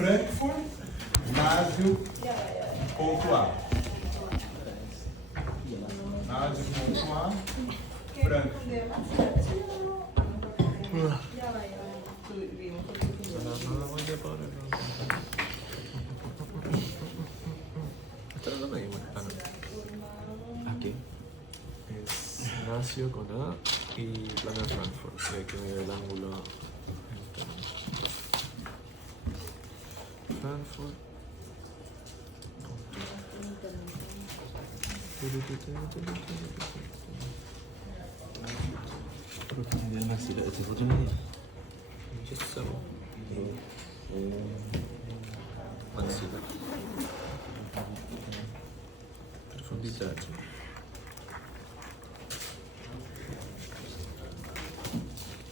Frankfurt, Násio, ponto A. Násio, ponto A, Frankfurt. Aquí es Nacio con A y plano de Frankfurt. Y hay que medir el ángulo. Frankfurt. Profundidad maxilar, ¿este es otro medio? Just so. Maxilar. Profundidad.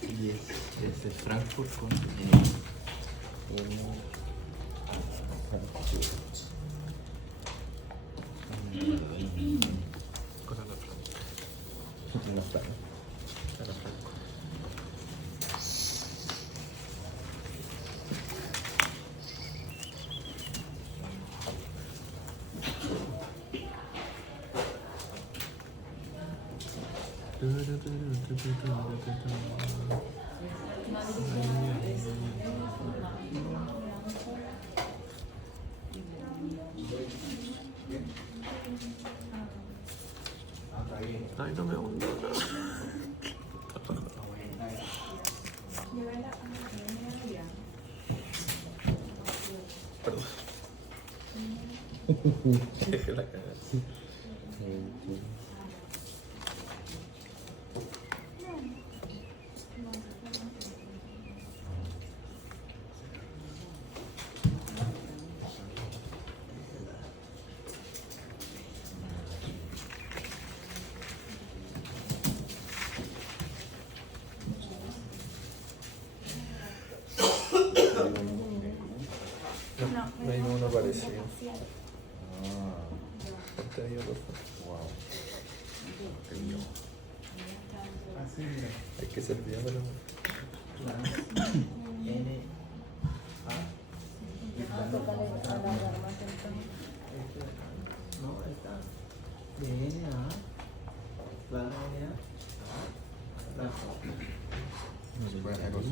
Y es de Frankfurt con Con Ana Frank. una plana. Ana Frank. Ay, no me hundo. Perdón. Dejé la cara. No hay uno parecido. Pantalla, por favor. Wow. Así, mira. Hay que ser bien, pero. N, A. No, ahí está. De N a. Plano N a. Plano. No se puede hacer con su-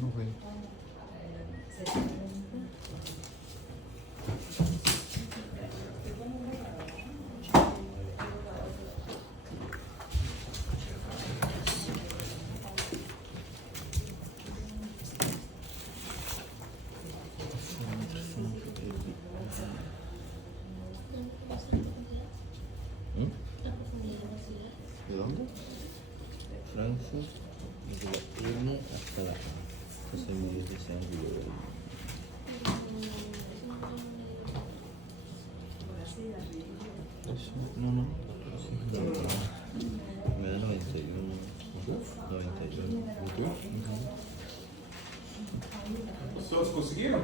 No veo. ¿De dónde? Frankfurt, desde la N hasta la A. Entonces medio de ese ángulo. No, no. Me da 91. 91. Todos conseguiram?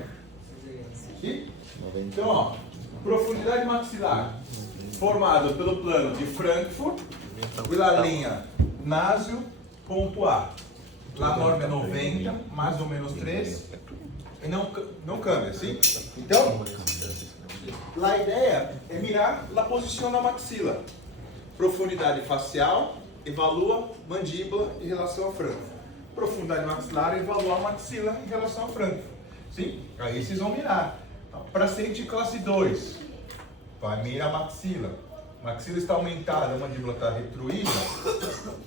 Aqui? 90. Então, ó, profundidade maxilar formada pelo plano de Frankfurt pela linha Násio, ponto A. Lá a norma é 90, mais ou menos 3. E não câmbia, sim? Então, lá a ideia é mirar a posição da maxila. Profundidade facial, evalua mandíbula em relação ao franco. Profundidade maxilar, evalua a maxila em relação ao franco. Sim? Aí vocês vão mirar. Paciente classe 2, vai mirar a maxila. A maxila está aumentada, a mandíbula está retruída,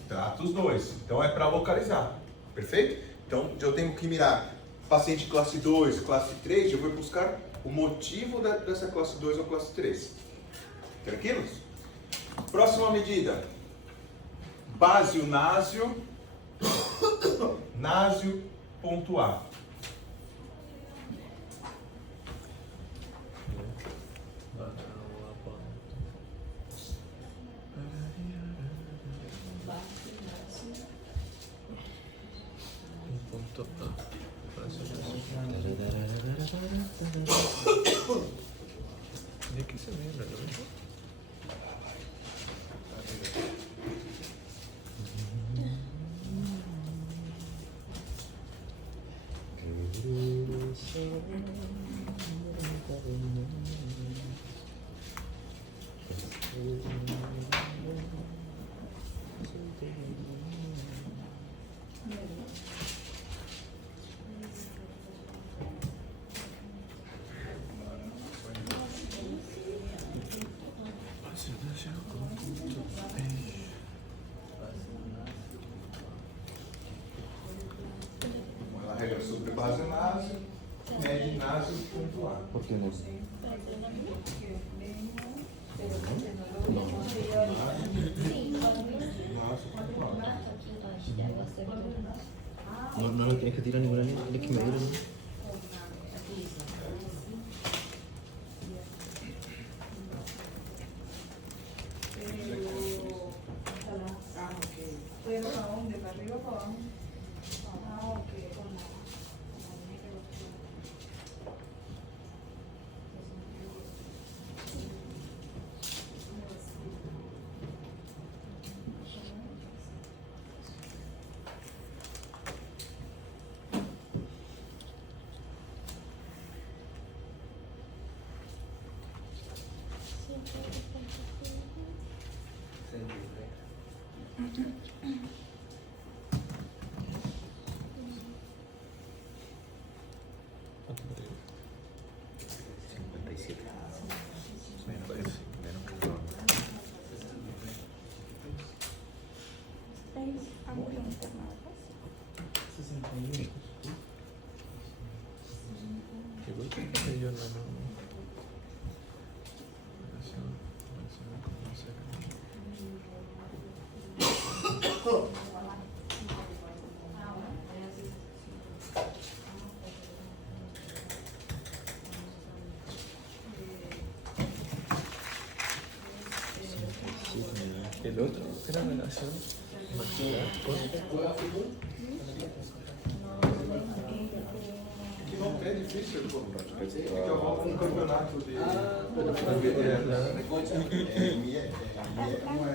trata os dois. Então é para localizar. Perfeito? Então eu tenho que mirar paciente classe 2, classe 3, eu vou buscar o motivo dessa classe 2 ou classe 3. Tranquilos? Próxima medida. Básio, násio, násio, ponto A. Ponto A. Uma regra sobre base naso, mede naso pontuar. ¿Por qué no? Naso pontuar. No lo tienes que tirar ninguna línea, tienes que medirlo. Pero ¿para dónde? ¿Para arriba o para abajo? Ah, ok. El otro era relación maxilar con Que não é difícil, pô. É que eu vou com um campeonato de.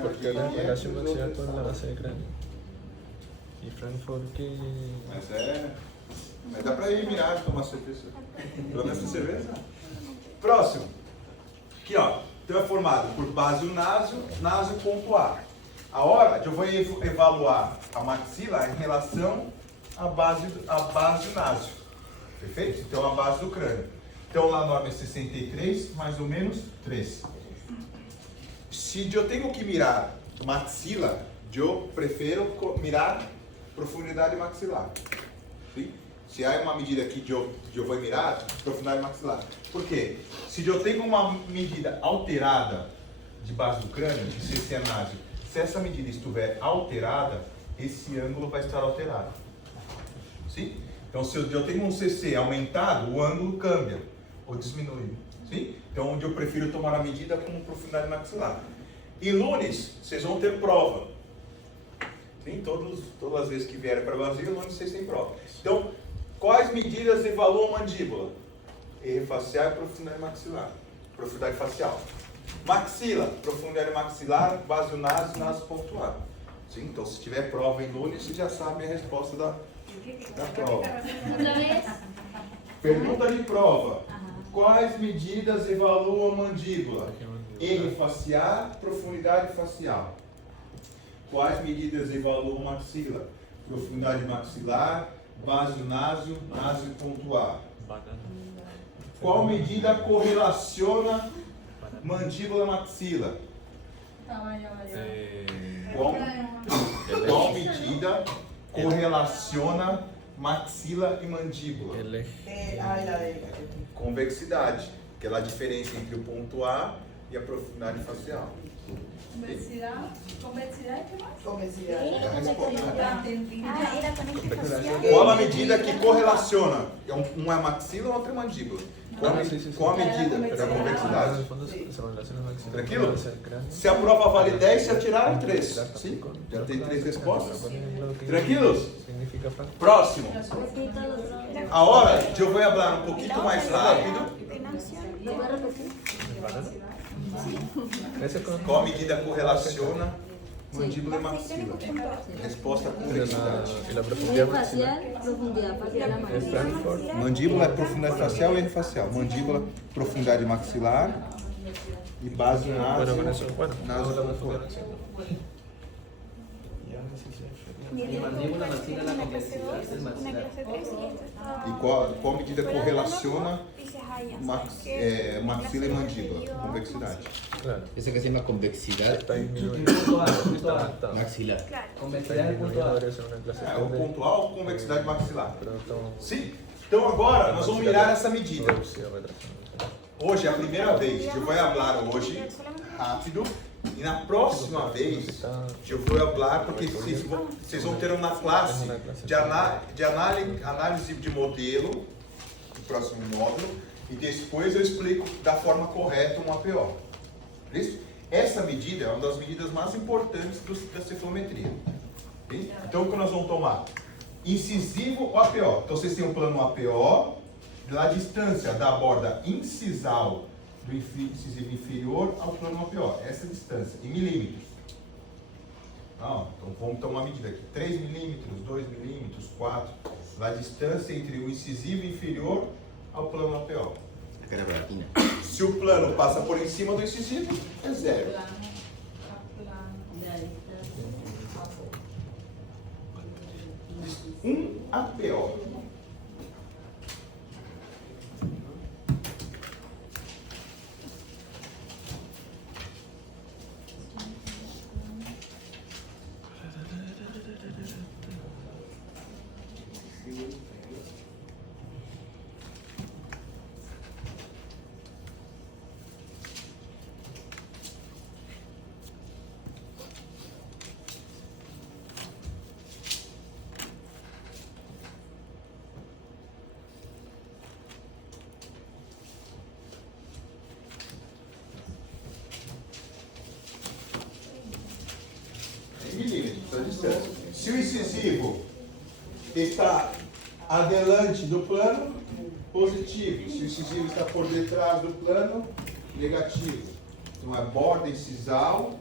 porque era relación maxilar con la base de cráneo. Y Frankfurt que... Mas dá pra ir mirar tomar cerveja. Pelo menos cerveja. Próximo. Aqui, ó. Então é formado por base o naso, naso ponto A. A hora que eu vou evaluar a maxila em relação à base do naso. Perfeito? Então a base do crânio. Então lá a norma é 63, mais ou menos 3. Se eu tenho que mirar maxila, eu prefiro mirar profundidade maxilar. Sim? Se há uma medida aqui que eu vou mirar, profundidade maxilar. Por quê? Se eu tenho uma medida alterada de base do crânio, de CC anásio, se essa medida estiver alterada, esse ângulo vai estar alterado. Sim? Então, se eu tenho um CC aumentado, o ângulo cambia ou diminui. Sim? Então, onde eu prefiro tomar a medida com profundidade maxilar. Em lunes, vocês vão ter prova. Sim? Todas as vezes que vierem para o Brasil, lunes vocês têm prova. Então, quais medidas evaluam a mandíbula? Erro facial e profundidade maxilar. Profundidade facial. Maxila, profundidade maxilar, base do naso, naso pontuar. Sim? Então, se tiver prova em lunes, vocês já sabem a resposta da prova. Outra vez? Pergunta de prova. Quais medidas evaluam a mandíbula? Erro facial, profundidade facial. Quais medidas evaluam a maxila? Profundidade maxilar, base do naso, naso pontuar. Qual medida correlaciona mandíbula maxila? Qual medida correlaciona maxila e mandíbula? Convexidade, que é a diferença entre o ponto A e a profundidade facial. Convexidade, que mais? Era conectividade. Qual a medida que correlaciona? Um é maxila e outro é mandíbula. Qual a medida da convexidade? Tranquilo? Se a prova vale 10, já tiraram 3. Sim? Já tem 3 respostas. Tranquilos? Próximo. A hora que eu vou falar um pouquinho mais rápido. Qual a medida correlaciona mandíbula e maxila. Resposta à convexidade. Y la Eje profundidad facial, maxilar profundidad facial a es mandíbula. Frankfurt. Mandíbula é profundidade facial e facial. Mandíbula, profundidade maxilar e base Bueno, con eso, naso. bueno, Naso la puntual. profundidad maxilar. Y ahora sí se Mi mandíbula maxila la convexidad del maxilar. E qual medida correlaciona maxila e mandíbula? Convexidade. Claro. Esa que se llama convexidad Está disminuido. Punto A, Está punto A. adaptado. maxilar. Está Convexidad del punto disminuido, A. debería ser una clase É, o pontual, convexidade maxilar. Pero estamos... Sim. Então agora nós vamos mirar essa medida. Reducida, retrasada. Hoje é a primeira vez. Eu vou falar hoje rápido. E na próxima vez eu vou falar porque vocês vão ter uma classe de análise de modelo, no próximo módulo, e depois eu explico da forma correta um APO. Isso? Essa medida é uma das medidas mais importantes da cefalometria. Okay? Então o que nós vamos tomar? Incisivo ou APO. Então vocês têm um plano APO, da distância da borda incisal do incisivo inferior ao plano APO. Essa distância, em milímetros. Não, então vamos tomar uma medida aqui. 3 milímetros, 2 milímetros, 4. A distância entre o incisivo inferior ao plano APO. Cara platina. Se o plano passa por em cima do incisivo, é 0. APO. Milímetros, a distância. Se o incisivo está adelante do plano, positivo. Se o incisivo está por detrás do plano, negativo. Então é borda incisal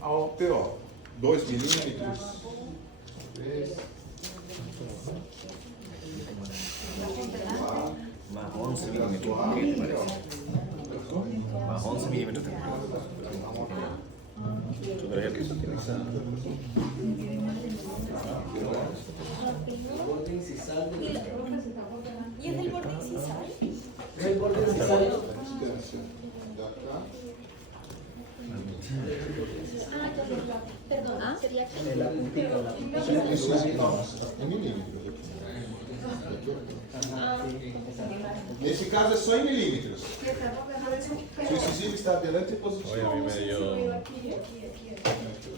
ao PO. 2 milímetros. 3. Más 11 milímetros. ¿Qué te parece? Más 11 milímetros. ¿Tú crees que eso tiene que ser? Borde incisal del... ¿Y es del borde incisal? ¿Es el borde incisal? Distância da cá. Perdón, sería que... De la puntita, la puntita. Em milímetros. Nesse caso é só em milímetros. Se o incisivo está adelante, é positivo. Oye, a mí me dio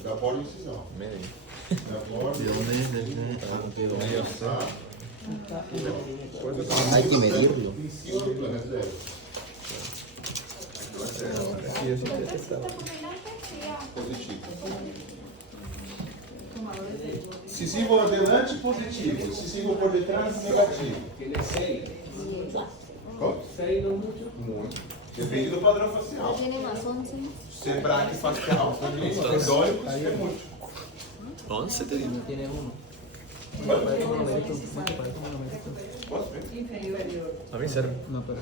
Da borda incisal. medio. Da borda. ¿De dónde es? Medio. Hay que medirlo. Em do plano é 0. Sí, eso sí está. Positivo. Incisivo adelante, positivo. Incisivo por detrás, negativo. Tiene 6. Qual? 6 no mucho. Muito. Depende do padrão facial. Tiene más 11. Se é braquifacial, endólico, isso é muito. 11 te digo. Tiene 1. Posso ver? A mí cero. No, pero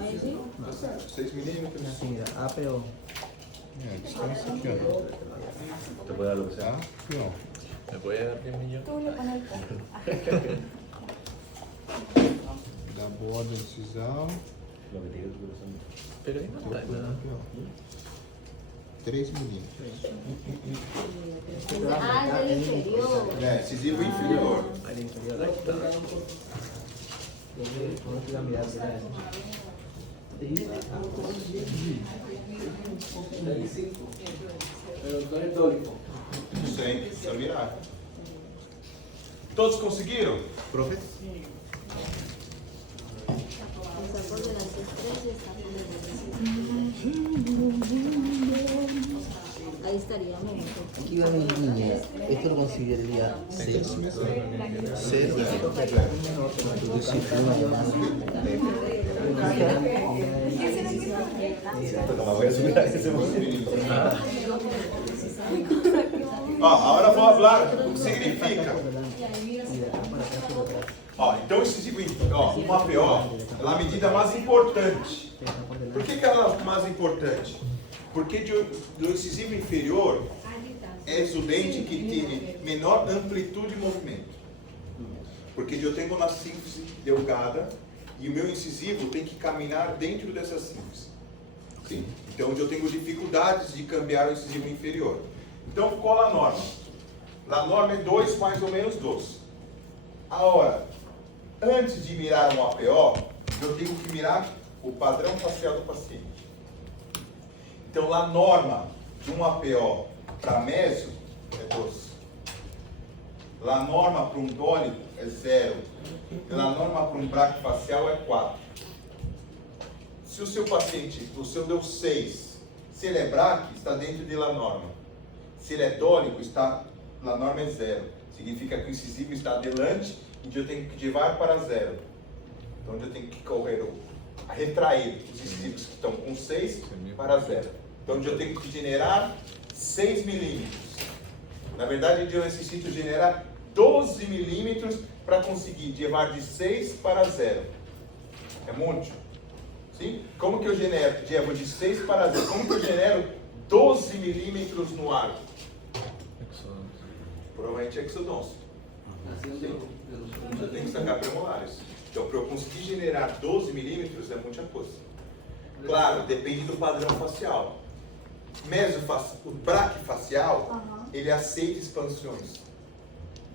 Ahí sí. Tá certo. 6 milímetros. APO. É, a distância aqui, ó. Te puede dar lo que sea. Tá aqui, ó. ¿Me puede dar 10 millones? Tú le pones Da borda incisal. Lo que te digo tu corazón. Pero ahí no está nada. 3 milímetros. Ah, es del inferior. É, incisivo inferior. Al inferior. Ahí está. Vamos a ir a mirar si era eso. 6,5. Pero no es dólico. Sempre, precisa virar. Todos conseguiram? Profe. Está por delante 3 y está por delante 5. Ahí estaríamos. Aquí va mi línea. Esto lo consideraría 6. 0. La voy a subir a ese momento. Agora vou falar o que significa. Y ahí mira si te dan para atrás. Então incisivo, uma APO, ela é a medida mais importante. Por que ela é mais importante? Porque do incisivo inferior é o dente que tem menor amplitude de movimento. Porque eu tenho uma sínfise delgada e o meu incisivo tem que caminhar dentro dessa sínfise. Sim? Então eu tenho dificuldades de cambiar o incisivo inferior. Então qual a norma? A norma é 2 mais ou menos 2. Agora, antes de mirar um APO, eu tenho que mirar o padrão facial do paciente. Então, a norma de um APO para mésio é 2. A norma para um dólico é 0. E a norma para um braquifacial é 4. Se o seu paciente, o seu deu 6, se ele é braque, está dentro da norma. Se ele é dólico, a norma é 0. Significa que o incisivo está adelante e eu tenho que levar para 0. Então eu tenho que retrair os incisivos que estão com 6 para 0. Então eu tenho que generar 6 milímetros. Na verdade, eu necessito generar 12 milímetros para conseguir levar de 6 para 0. É muito. Sim? Como que eu levo de 6 para 0? Como que eu genero 12 milímetros no arco? Provavelmente é exodoncio. Eu tenho que sacar premolares. Então, para eu conseguir generar 12 milímetros é muita coisa. Claro, depende do padrão facial. O braquifacial, ele aceita expansões.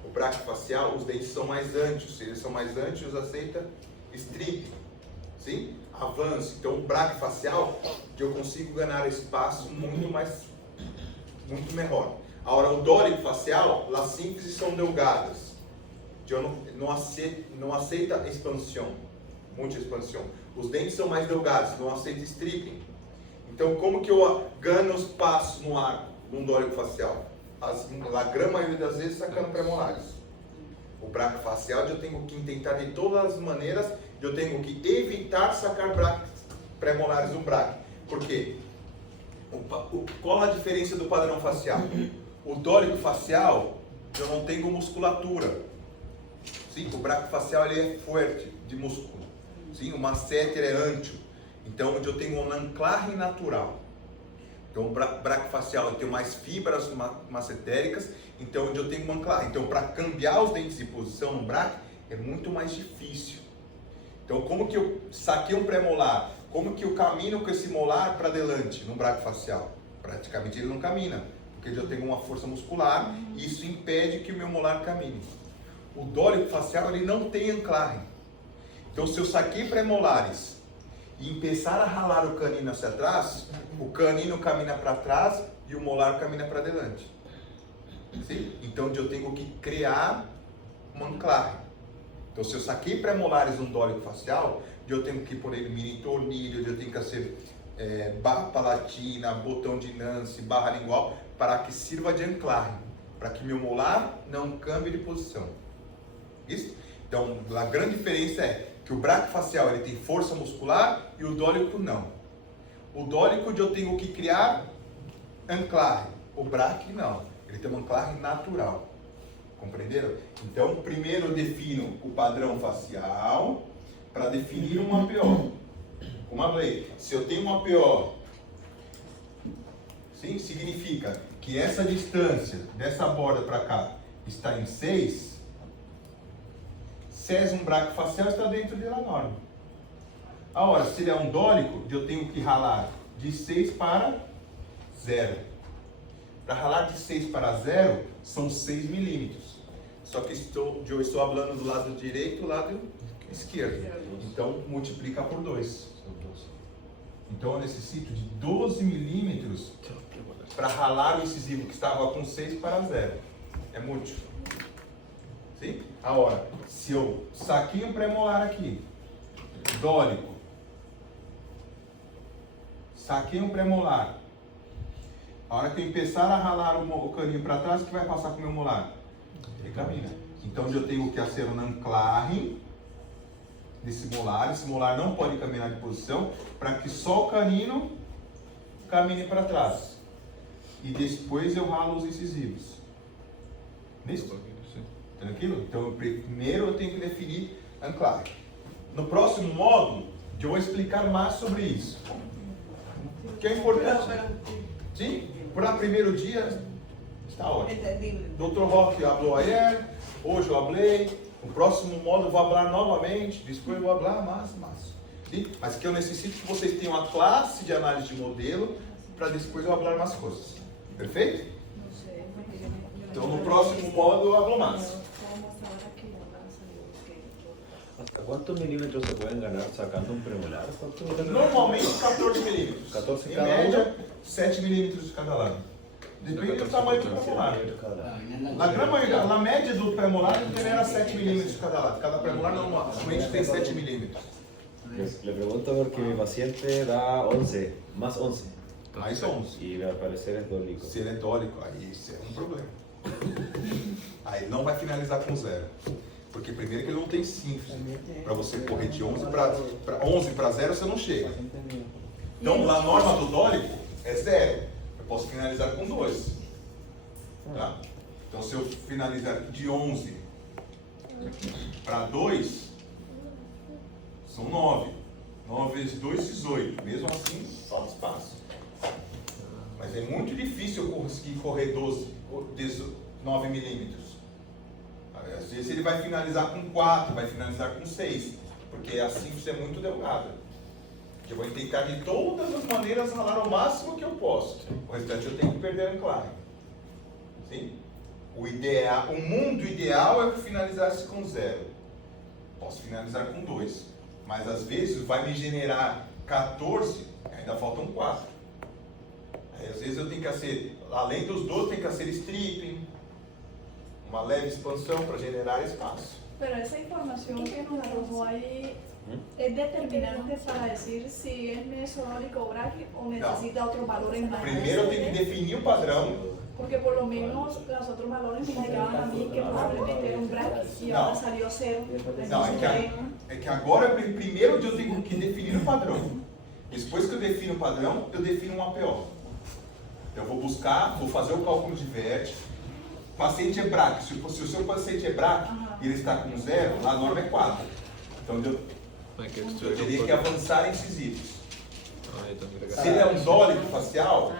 O braquifacial, os dentes são mais anchos. Se eles são mais anchos, aceita strip. Sim? Avanço. Então, o braquifacial, eu consigo ganhar espaço muito melhor. Agora, o dólico facial, as sínfises são delgadas. Eu não aceita expansão, muita expansão. Os dentes são mais delgados, não aceita stripping. Então, como que eu ganho espaço no arco, num dólico facial? A grande maioria das vezes sacando premolares. O braquifacial eu tenho que tentar de todas as maneiras, eu tenho que evitar sacar premolares no braque. Por quê? Qual a diferença do padrão facial? O dólico facial, eu não tenho musculatura. Sim, o braquifacial ele é forte de músculo. Sim, o masseter é ancho. Então, eu tenho um anclaje natural. Então, o braquifacial eu tenho mais fibras massetéricas. Então, eu tenho um anclaje. Então, para cambiar os dentes de posição no braque é muito mais difícil. Então, como que eu saquei um premolar? Como que eu caminho com esse molar para adelante no braquifacial? Praticamente ele não camina, porque eu tenho uma força muscular e isso impede que o meu molar camine. O dólico facial ele não tem anclaje. Então, se eu saquei premolares e começar a ralar o canino hacia atrás, o canino camina para trás e o molar camina para adelante. Sim? Então, eu tenho que criar um anclaje. Então, se eu saquei premolares no dólico facial, eu tenho que pôr ele mini tornilho, eu tenho que fazer barra palatina, botão de Nance, barra lingual, para que sirva de anclaje, para que meu molar não cambie de posição. Isso? Então, a grande diferença é que o braquifacial ele tem força muscular e o dólico não. O dólico eu tenho que criar anclaje, o braque não. Ele tem um anclaje natural. Compreenderam? Então, primeiro eu defino o padrão facial para definir um APO. Como eu falei, se eu tenho um APO, sim, significa que essa distância dessa borda para cá está em 6, se é um braquifacial está dentro da norma. Agora, se ele é um dólico, eu tenho que ralar de 6 para 0. Para ralar de 6 para 0, são 6 milímetros. Só que eu estou falando do lado direito e do lado esquerdo. Então, multiplica por 2. Então, eu necessito de 12 milímetros para ralar o incisivo que estava com 6 para 0. É muito. Sim? Agora, se eu saquei um premolar aqui, dólico, saquei um premolar, a hora que eu começar a ralar o caninho para trás, o que vai passar com o meu molar? Ele caminha. Então eu tenho que fazer um anclaje desse molar. Esse molar não pode caminhar de posição para que só o canino camine para trás. E depois eu ralo os incisivos. Nisso? Sim. Tranquilo? Então, primeiro eu tenho que definir anclagem. No próximo módulo, eu vou explicar mais sobre isso. Que é importante. Sim? Para primeiro dia, está ótimo. Entendible. Dr. Roque falou ayer, hoje eu falei, no próximo módulo eu vou falar novamente, depois eu vou falar mais. Sim? Mas que eu necessito que vocês tenham a classe de análise de modelo, para depois eu falar mais coisas. Perfeito? No sé, porque yo no- Então no próximo módulo eu falo mais. Podemos ahora que ya van a salir los que- ¿Hasta cuántos milímetros se pueden ganar sacando un premolar? Normalmente 14 milímetros. 14 em cada média, 7 milímetros de cada lado. Depende do tamanho do premolar. Na média do premolar, ele genera 7 milímetros de cada lado. Cada premolar normalmente tem 7 milímetros. Le pregunto porque mi paciente da 11, más 11. Aí são 11. Y al parecer es dólico. Se ele é dólico, aí isso é um problema. Aí ele não vai finalizar com zero. Porque primeiro que ele não tem sínfise. Para você correr de 11 para 0, você não chega. Então, a norma do dólico é 0. Eu posso finalizar com 2. Tá? Então, se eu finalizar de 11 para 2, são 9. 9 vezes 2, 18. Mesmo assim, falta espaço. Mas é muito difícil eu conseguir correr 9 milímetros. Às vezes ele vai finalizar com 4, vai finalizar com 6, porque a síntese é muito delgada. Eu vou tentar de todas as maneiras ralar o máximo que eu posso. O restante eu tenho que perder a anclagem. Sim? O mundo ideal é que eu finalizasse com 0. Posso finalizar com 2. Mas às vezes vai me generar 14, ainda faltam 4. Aí, às vezes eu tenho que fazer, além dos 12, tem que fazer stripping, uma leve expansão para generar espaço. Pero esa información que nos arrojó ahí es determinante para decir si es mesodólico o bráquico o necesita otros valores más. Primeiro eu tenho que definir o padrão. Porque por lo menos los otros valores me indicaban a mí que probablemente era un bráquico y ahora salió 0. Não, é que agora primeiro eu tenho que definir o padrão. Depois que eu defino o padrão, eu defino um APO. Eu vou buscar, vou fazer o cálculo de vértice. Paciente é bráquico. Se o seu paciente é bráquico e ele está com 0, a norma é 4. Então eu teria que avançar esses itens. Se ele é um dólico facial,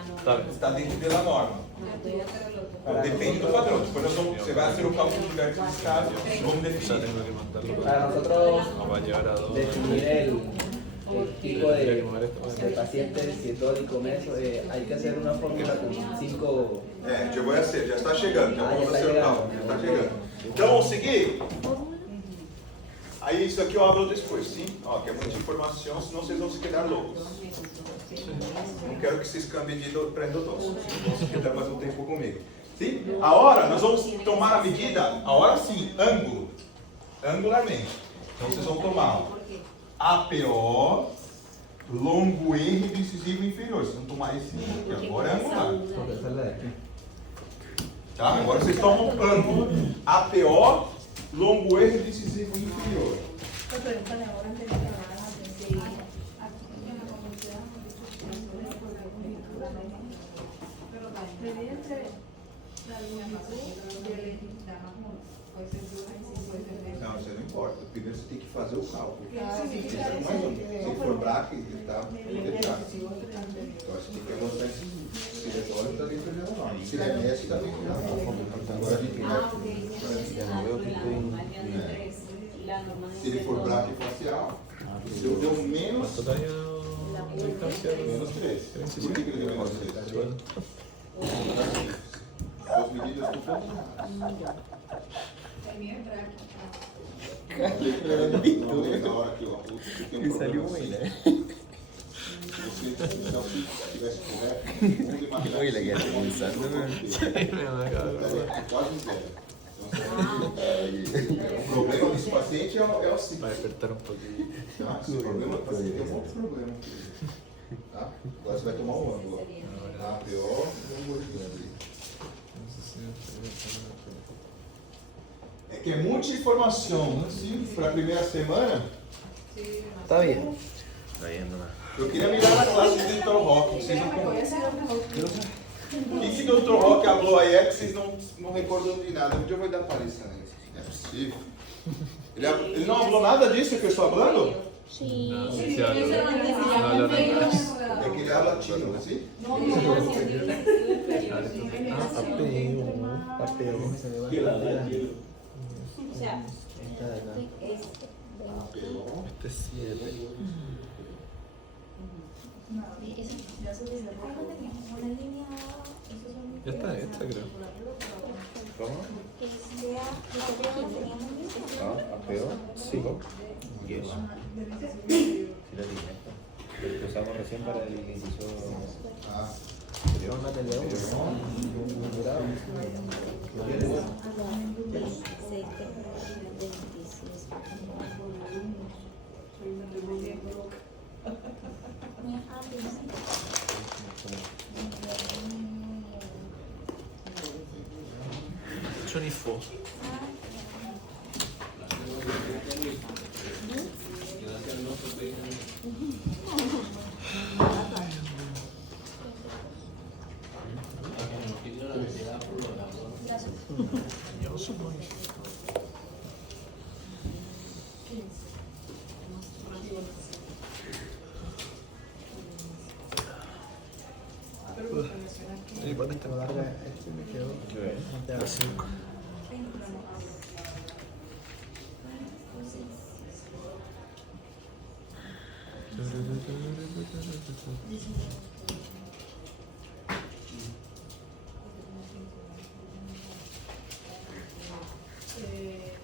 está dentro da norma. Então, depende do padrão. Depois você vai fazer o cálculo de vértice de escala e vamos definir. Para nosotros definir el tipo de paciente, si es dólico, meso, hay que hacer una fórmula con 5. Já vou ser, já está chegando, já vamos fazer o cálculo, já está chegando. Então vamos seguir? Aí isso aqui eu abro depois, sim? Ó, que é muita informação, senão vocês vão se quedar loucos. Não quero que vocês cambiem de pré-endodôncio, vão se quedar mais um tempo comigo. Sim? A hora, nós vamos tomar a medida, a hora sim, ângulo, angularmente. Então vocês vão tomar APO, longo R decisivo inferior. Vocês vão tomar esse aqui, agora é angular. Tá? Agora vocês tomam ângulo, APO, longo R decisivo inferior. Não, isso não importa. Primeiro você tem que fazer o cálculo. Se for braque, ele está detrás. Então você tem que avançar se ele é dólar, está dentro da norma. Se ele é mestre, está dentro da norma. Agora a gente se ele for braque facial, se eu deu menos 3. Por que ele deu menos 3? As medidas do ponto. Na hora que eu apusto, saiu ruim, né? Se tivesse coberto, Uy, le quedé pensando, quase zero. O problema desse paciente é o seguinte. Vai apertar um pouquinho. Esse problema do paciente é um outro problema. Tá? Agora você vai tomar um ângulo. APO e um gordinho ali. É que é muita informação, assim, para a primeira semana. Está bien. Está yendo, ¿no? Eu queria mirar na classe do Dr. Roque, vocês não conhecem. O que o Dr. Rock falou aí é que vocês não recordam de nada. Um dia eu vou dar palestra nele. Não é possível. Ele não falou nada disso que eu estou falando? No, sí hablo. No hablo inglés. É que ele habla latino, assim? Papel. O sea, Esta de acá. Este es 7. Ya está esta, creo. ¿Cómo? que sea lo que teníamos visto. Ah, papel. Sí. Y eso. Sí, lo dije. El que usamos recién para el inciso. Forma de león. Dorado. Twenty-four. Eu sou bom. Ele pode entrar. Este me quedó. A 5.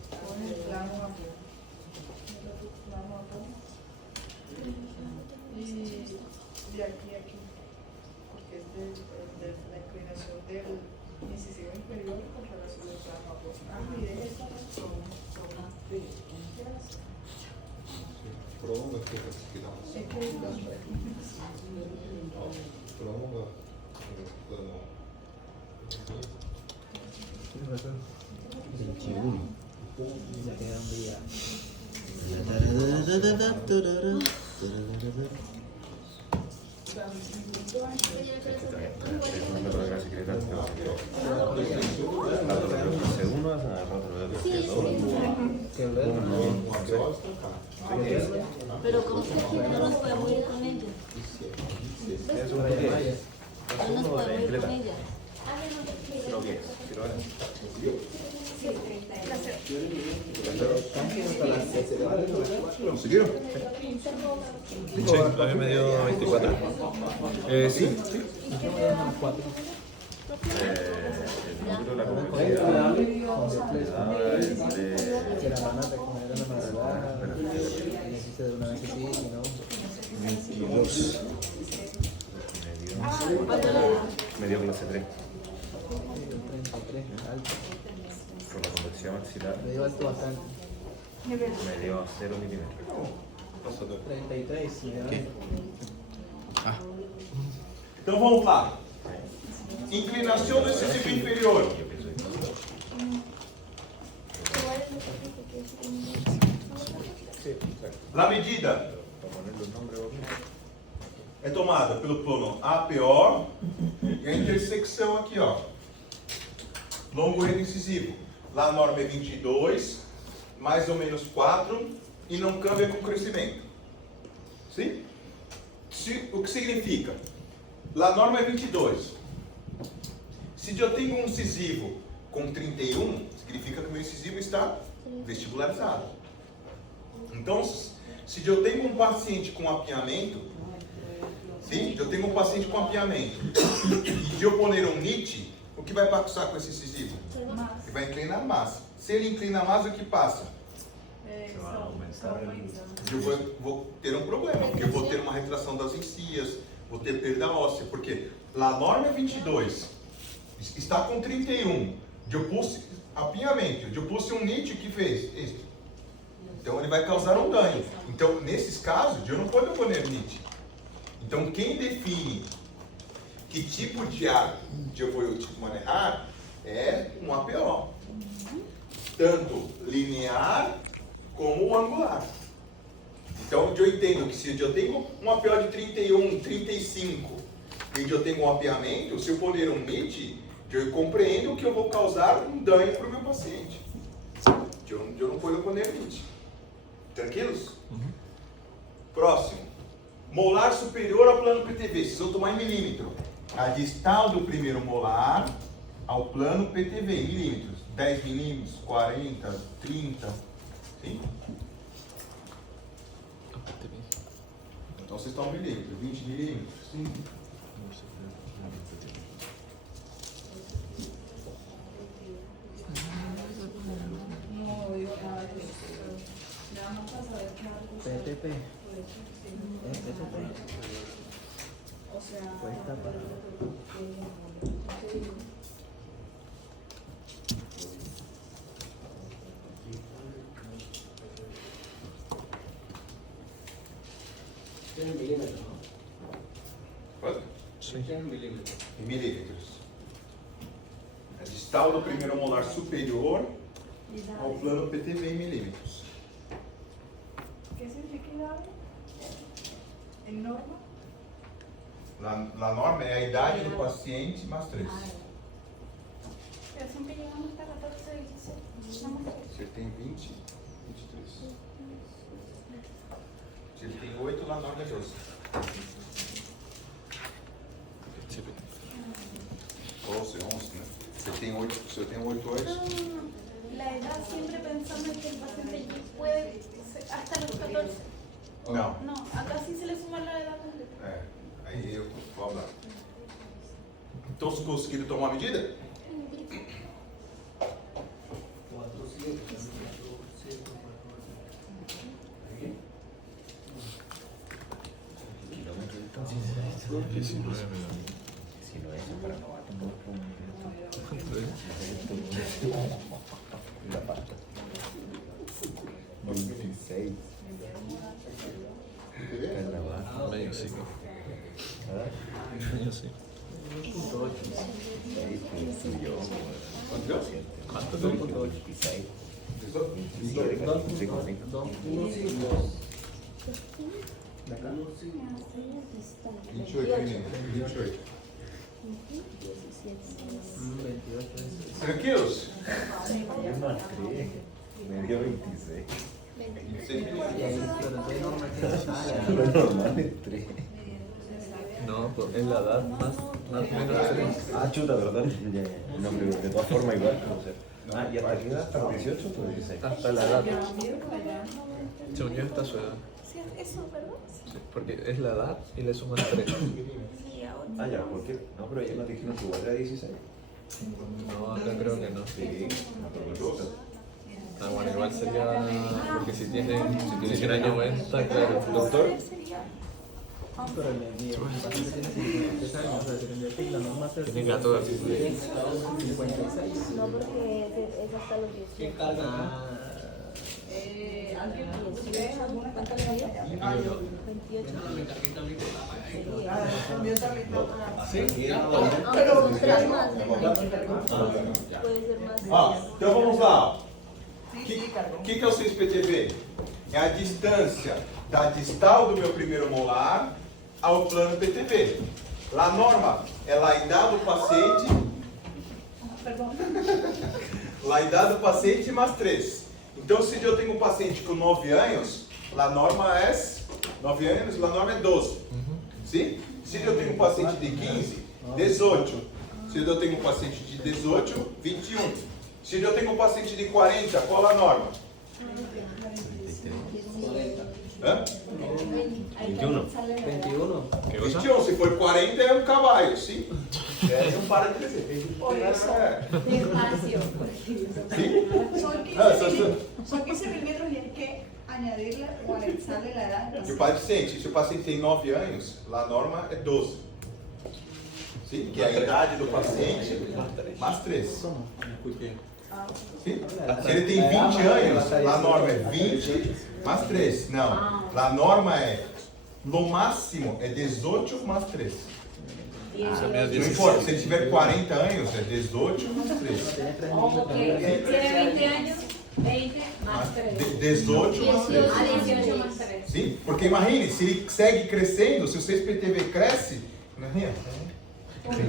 Con el plano a y de aquí a aquí, porque es de la inclinación del incisivo inferior con relación al plano a y de esta Prolonga aqui para esse final. es que Prolonga o plano. 21. Ya queda un día. Segundo es una Pero con usted no nos podemos ir con ella. No nos podemos ir con ella. Conseguiram? Sí, a mí me dio 24. Sí. Que la van a recoger a la madrugada. Y hiciste de una vez que sí, y no. 22. Me dio clase 3. 33, alto. Por la convección maxilar Me dio alto bastante. me dio 0 milímetros. 33, me dio alto. Então vamos lá. Inclinação do incisivo inferior. A medida é tomada pelo plano APO e a intersecção aqui, ó. Longo rede incisivo. Lá a norma é 22, mais ou menos 4 e não cambia com o crescimento. Sim? O que significa? Lá a norma é 22. Se eu tenho um incisivo com 31, significa que o meu incisivo está vestibularizado. Então, se eu tenho um paciente com apiamento, sim, eu tenho um paciente com apiamento, e eu poner um NIT, o que vai passar com esse incisivo? Ele vai inclinar mais. Se ele inclina mais, o que passa? Eu vou ter um problema, porque eu vou ter uma retração das encias, vou ter perda óssea, porque lá a norma é 22, está com 31, eu pus apinhamento, eu pus um NIT que fez isso. Então ele vai causar um dano. Então nesses casos eu não posso pôr NIT. Então quem define que tipo de ar eu vou manejar é um APO, tanto linear como angular. Então eu entendo que se eu tenho um APO de 31, 35, e eu tenho um mapeamento, se eu poner um MIT, eu compreendo que eu vou causar um dano para o meu paciente. Eu não posso poner MIT. Tranquilos? Próximo. Molar superior ao plano PTV. Vocês vão tomar em milímetro. A distal do primeiro molar ao plano PTV, em milímetros. 10 milímetros, 40, 30. Sim? Então vocês estão em milímetros. 20 milímetros. Sim. No, yo nada más para saber qué algo. PTP. PTP. O sea, Cuesta para. Tiene milímetros, ¿no? Quanto? Tiene milímetros. Em milímetros. A distal do primeiro molar superior ao plano PTV em milímetros. ¿qué significa en norma? La norma é a idade do paciente mais 3. Pero siempre llegamos hasta 14, 16. Estamos aquí. Se ele tem 20, 23. Se ele tem 8, lá norma é 12. Ou se 11, né? Se eu tenho 8 hoje. La edad siempre pensamos que el paciente puede hasta los 14. Não. No, acá sí se le suma la edad completa. É, aí eu vou falar. Então, se conseguiram tomar a medida? Si no es para novato, la pata. 26. Carnaval. Medio ciclo. ¿Ah? Medio ciclo. 26, suyo. ¿Cuánto? 26. 28 milímetros. 28. 17. Tranquilos? Yo marqué. Me dio 26. 26 Y milímetros. ahí, pero entonces normal Lo normal es 3. No, pues es la edad más menos 3. Ah, chuta, perdón. No, pero de todas formas igual. O sea, ¿y hasta qué edad? ¿Hasta los 18 o los 16? Hasta la edad. Según yo, está su edad. Sí, eso, ¿verdad? Sí, porque es la edad y le suman 3. Sí, ahora. Ah, ya, ¿por qué? No, pero ayer nos dijeron que igual era 16. No, acá creo que no. Sí, no, pero Ah, bueno, igual sería. Porque si tiene el año 90, claro. Doctor, Sería. pero el paciente tiene 53 años, o sea, tendría que la norma ser tiene 14. 56. No, porque es hasta los 18. ¿Alguien ve alguna pantalla? 28. Yo también Pero 3 más. Puede ser más. Ó, então vamos lá. O Sí, cargó. que é o CIS-PTV? É a distância da distal do meu primeiro molar ao plano PTV. Lá a norma é a idade do paciente, Perdón. a idade do paciente mais 3. Então, se eu tenho um paciente com 9 anos, a norma é 9 anos, a norma é 12. Sim? Se eu tenho um paciente de 15, 18. Se eu tenho um paciente de 18, 21. Se eu tenho um paciente de 40, qual a norma? Hã? 21. 21. ¿Qué cosa? 21, se for 40 é um cavalo, sim? É, não para de crescer. Por eso. Despacio. Sim? Son 15 milímetros y hay que añadirle o anexarle la edad. Que o paciente, se o paciente tem 9 anos, a norma é 12. Sim? Que é a idade do paciente mais 3. Sim? Se ele tem 20 anos, a norma é 20 mais 3. Não. A norma é, no máximo, é 18 mais 3. Não importa, se ele tiver 40 anos, é 18 mais 3. Ok, tiene 20 años, 20 más 3. 18 mais 3. Ah, 18 más 3. Sim? Porque imagine, se ele segue crescendo, se o CIS-PTV cresce, Imagina.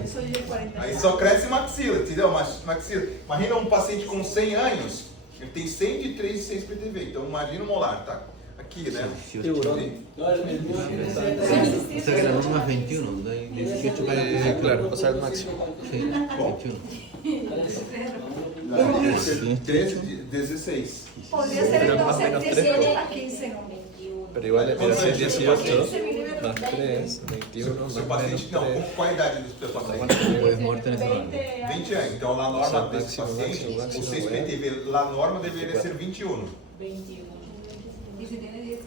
Eso yo 40 Aí só cresce maxila, entendeu? Maxila. Imagina um paciente com 100 anos, ele tem 103 de 6 PTV. Então imagina o molar, tá? Aqui, né? Tiburón. Sí. No, el mismo. O sea que la norma es 21, de 18 para Claro, o sea, el máximo. Sí, Bom. 21. 13, 16. Podría ser Pero más o entonces menos 18 a 15, ¿no? Pero igual, mira, si es 18 15 milímetros. más 3, 21 Seu más menos paciente, não, 3. qual a idade do seu paciente? Pues muerte en esa norma. 20 anos. Então, na norma Sim, desse máximo, paciente, máximo, o 6 máximo, PTV, la norma deveria ser 21. Y si tiene 18.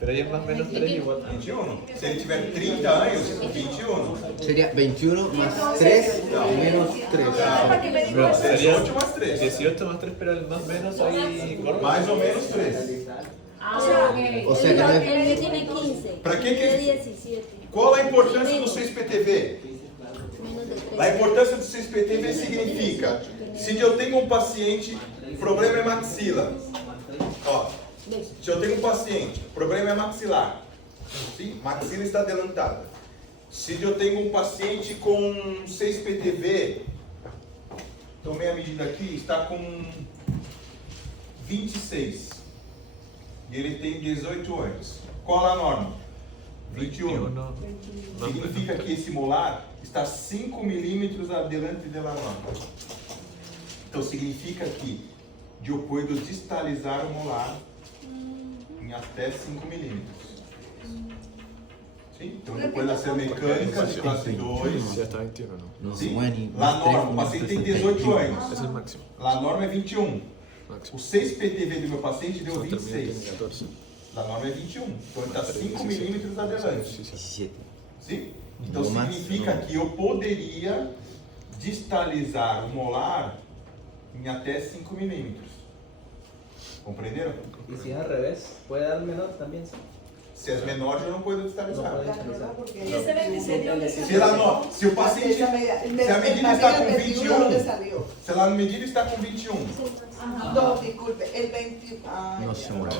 Pero ahí es más menos 3 igual. 21. Se ele tiver 30 anos, 21. Sería 21 más 3 menos 3. Para que me diga No, sería 18 más 3. 18 más 3, pero el más menos ahí corta. Mais ou menos 3. O sea que no es- El mío tiene 15. ¿Para qué Tiene que- 17. Qual a importância do 6 PTV? Menos de 3. A importância do 6 PTV significa, se eu tenho um paciente, o problema é maxila. Ó, se eu tenho um paciente, o problema é maxilar. Sim? Maxila está adelantada. Se eu tenho um paciente com 6 PTV, tomei a medida aqui, está com 26. E ele tem 18 anos. Qual a norma? 21. Significa que esse molar está 5 milímetros adelante da norma. Então significa que eu posso distalizar o molar em até 5 milímetros. Sim? Então depois da ser mecânica de classe 2. Ya está 21, ¿no? No, Sim? bueno, y Lá más norma, 3 o menos paciente 3 tem es 18 21. anos. Ese es el máximo. Lá a norma é 21. Máximo. O 6 PTV do meu paciente deu También tiene 26. 14. Lá a norma é 21. Então ele está 5 milímetros adelante. 17. Sim? Então No más, significa no. que eu poderia distalizar o molar em até 5 milímetros. Compreenderam? Y si es al revés, puede dar menor también. ¿Sí? Se é menor, eu não posso distalizar. No puede. Y ese 26 de dónde Se, salió. ela não, se o paciente, se a medida está com 21, ¿Dónde salió? se ela na medida está com 21, No, disculpe, el 20. Ay, No se mueve.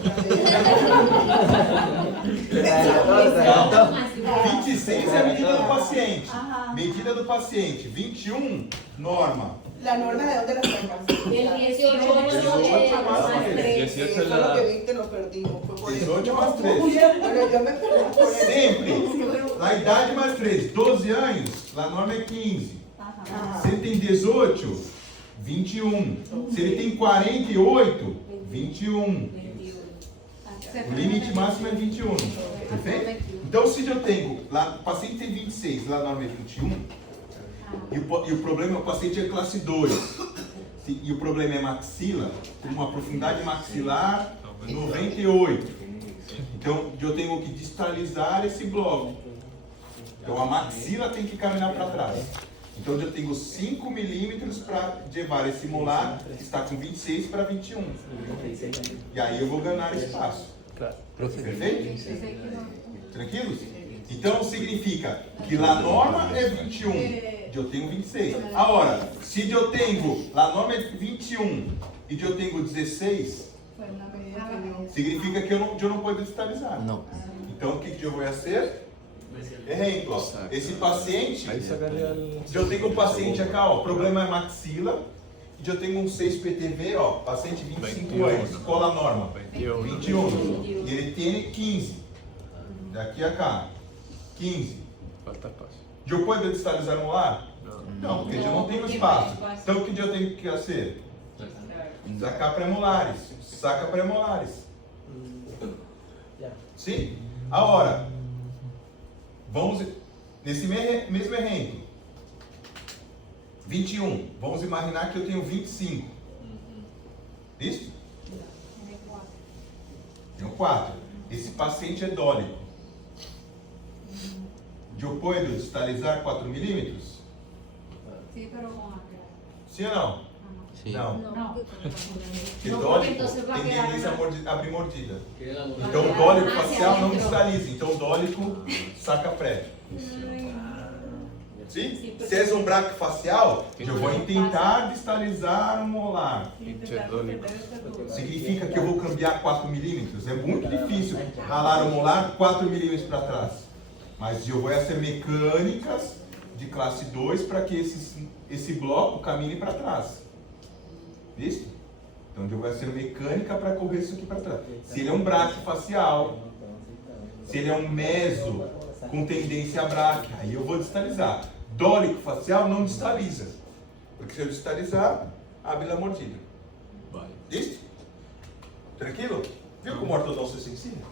26 é a medida do paciente. Medida do paciente, 21, norma. La norma de dónde la sacas. El 18 más 3. 18 es Eso es lo que la... viste, lo perdimos. Fue por eso. 18 mais 3. Bueno, yo me perdí por eso. Sempre. Na idade mais 3, 12 anos, a norma é 15. Ajá. Se ele tem 18, 21. Se ele tem 48, 21. O limite máximo é 21. Perfeito? Então, se eu tenho, lá, o paciente tem 26, lá a norma é 21, e o problema, o paciente é classe 2, e o problema é maxila, com uma profundidade maxilar 98. Então, eu tenho que distalizar esse bloco. Então, a maxila tem que caminhar para trás. Então, eu tenho 5 milímetros para levar esse molar, que está com 26 para 21. E aí eu vou ganhar espaço. Claro. Perfeito? Tranquilos? Então significa que a norma é 21, eu tenho 26. Agora, se eu tenho, a norma é 21 e eu tenho 16, Fue una medida que yo. significa que eu não posso distalizar. No. Então o que eu vou fazer? Exemplo, ó, esse paciente, Ahí sacaría el... eu tenho um paciente aqui, ó, o problema é maxila, e eu tenho um 6 PTV, ó, paciente 25 21. anos, qual a norma? 21. 21. E ele tem 15. Daqui a cá. 15. Falta espacio. Eu posso distalizar um molar? No. Não, porque eu não tenho espaço. Então o que eu tenho que fazer? Sacar premolares. Saca premolares. Ya. Sim? Agora, vamos nesse mesmo exemplo. 21. Vamos imaginar que eu tenho 25. Isso? Tenho 4. Esse paciente é dólico. Eu posso distalizar 4 milímetros? Sí, pero con Sim ou não? Sí. Não. No. Porque Não, dólico porque então vai tem quedar tendência na- a abrir mordida. Queda la Então o dólico facial não distaliza. Então o dólico saca prévio. Sim? Se é um braco facial, eu vou tentar distalizar o molar. Significa que eu vou cambiar 4 milímetros. É muito difícil ralar o molar 4 milímetros para trás. Mas eu vou fazer mecânicas de classe 2 para que esse bloco caminhe para trás. Visto? Então eu vou fazer mecânica para correr isso aqui para trás. Se ele é um braquifacial, se ele é um meso com tendência a bráquia, aí eu vou distalizar. Dórico facial não distaliza. Porque se eu distalizar, abre a mordida. Vai. Visto? Tranquilo? Viu como ortodoxo se ensina?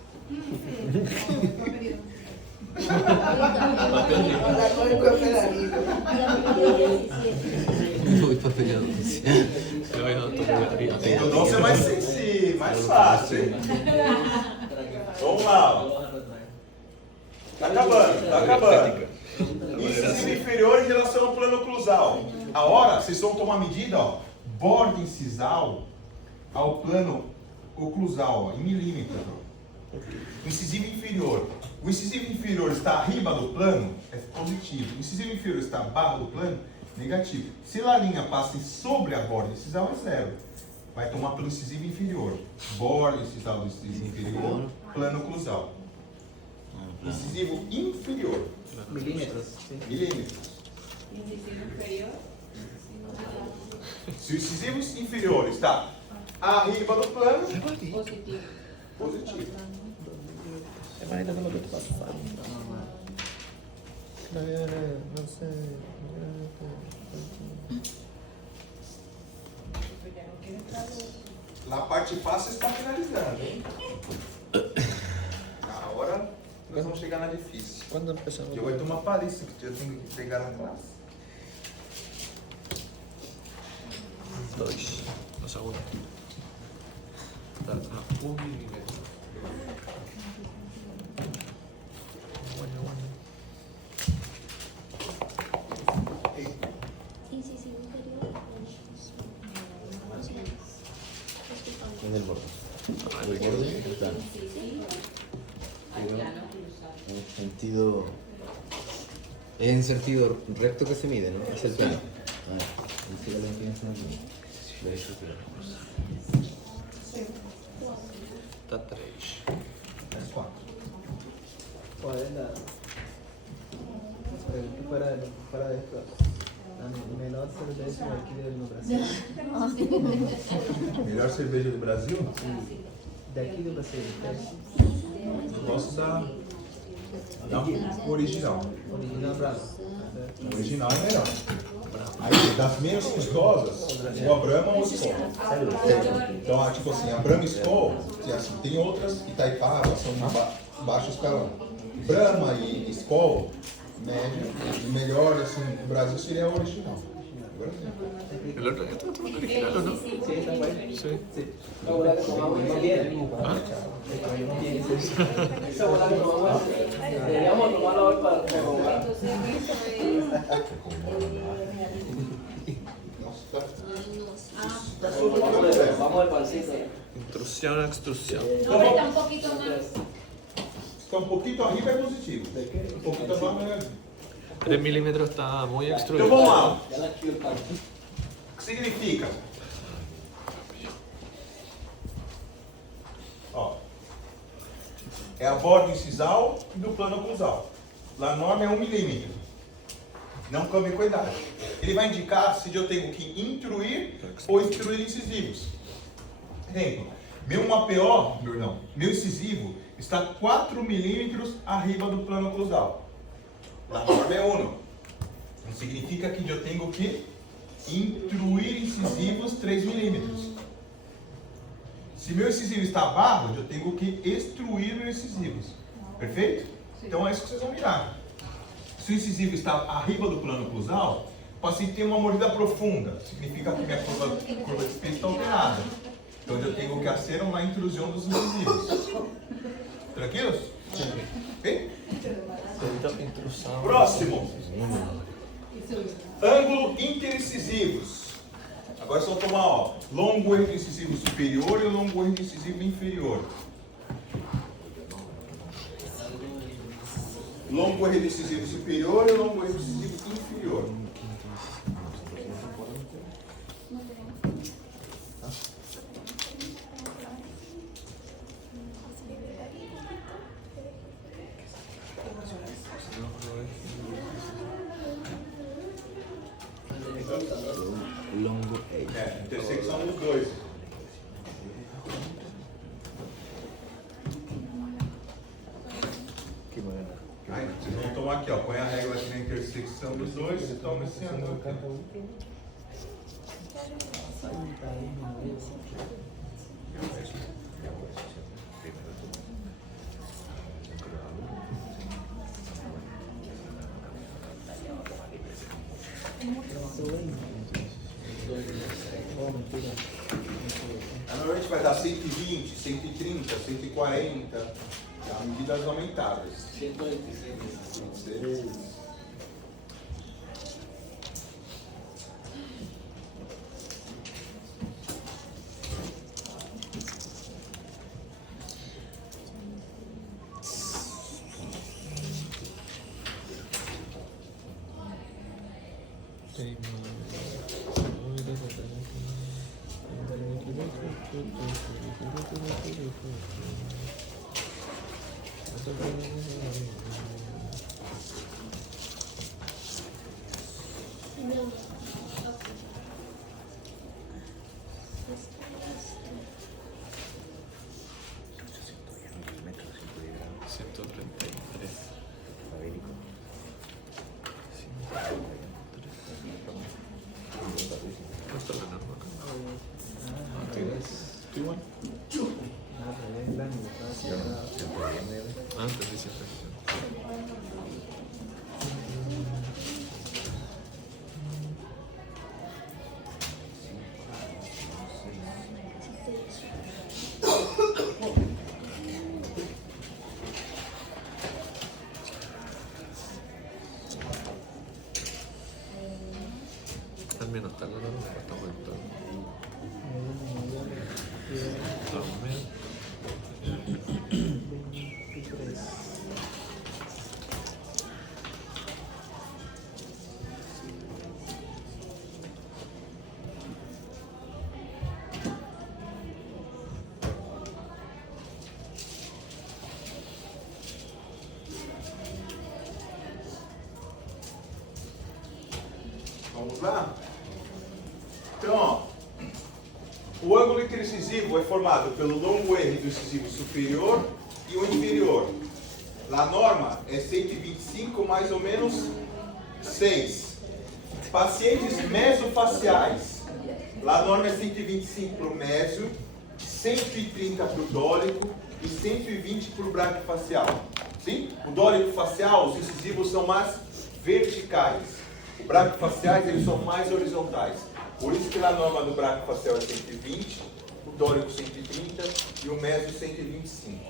Foi papelhão. Ortodoxo é mais sensível, mais fácil. Hein? Vamos lá. Ó. Tá acabando, tá acabando. Incisivo inferior em relação ao plano oclusal. A hora, vocês vão tomar medida, ó. Borda incisal ao plano oclusal, ó, em milímetros. Incisivo inferior. O incisivo inferior está arriba do plano, é positivo. O incisivo inferior está abaixo do plano, negativo. Se a linha passa sobre a borda incisal, é zero. Vai tomar pelo incisivo inferior. Borda incisal do incisivo inferior, plano oclusal. Incisivo inferior. Milímetros. Milímetros. Incisivo inferior. Se o incisivo inferior está arriba do plano, positivo. Na parte fácil está finalizando, hein? Agora nós vamos chegar na difícil. Quando empezamos? Eu vou tomar palestra que eu tenho que pegar na classe. 2. La segunda. Está a 1 milímetro. Incisivo inferior. En el borde. El borde está en sentido. Es en sentido recto que se mide, ¿no? Es el plano. A ver, dice la inclinación aquí. De eso, Está 3. As 4. ¿Cuál es la fuera de esto? La menor cerveza aquí del Brasil. Melhor cerveja do Brasil? Daqui do Brasil. Eu gosto da original. Original Brava. A original é melhor. Aí, das menos custosas, ou a Brahma ou a Skol. Então, tipo assim, a Brahma e Skol, assim, tem outras, Itaipava, são baixo escalão. Brahma e Skol, média, o melhor, assim, no Brasil seria a original. El otro día estaba tomando original, ¿o no? Sí, está bueno. Sí. Sí. La bola que tomamos no viene. No viene. Esa bola que tomamos, deberíamos tomarla hoy para probar. Vamos al pancito. Intrusión, extrusión. Aprieta un poquito más. Está um pouquinho arriba é positivo. Um pouquinho abaixo é negativo. 3 milímetros está muy Então extruido. vamos lá. O que significa? Ó, é a borda incisal do plano oclusal. Lá a norma é 1 milímetro. Não come cuidado. Ele vai indicar se eu tenho que intruir ou extruir incisivos. Exemplo, meu incisivo está 4 milímetros arriba do plano oclusal. A norma é 1. Não significa que eu tenho que intruir incisivos 3 milímetros. Se meu incisivo está abaixo, eu tenho que extruir meus incisivos. Perfeito? Então é isso que vocês vão mirar. Se o incisivo está arriba do plano oclusal, o paciente tem uma mordida profunda. Significa que minha curva de espelho está alterada. Então eu tenho que fazer uma intrusão dos incisivos. Tranquilos? Bem? Próximo. Ângulo interincisivos. Agora só tomar, ó, longo erro incisivo superior e longo erro incisivo inferior. Longo erro incisivo superior e longo erro incisivo inferior. longo eixo. É, intersecção dos dois. Que maneira. Aí, vocês vão tomar aqui, ó. Põe a régua aqui na intersecção dos dois e toma esse ângulo aqui. Normalmente vai dar 120, 130, 140, medidas aumentadas. 186. Antes de 100%. Almeno stalla da noi, sta volta. Vamos lá? Então, ó, o ângulo intercisivo é formado pelo longo R do incisivo superior e o inferior. A norma é 125 mais ou menos 6. Pacientes mesofaciais. A norma é 125 para o mésio, 130 para o dólico e 120 para o braquifacial. Sim? O dólico facial, os incisivos são mais verticais. Os braquifaciais, eles são mais horizontais. Por isso que a norma do braquifacial é 120, o dólico 130 e o mésio 125.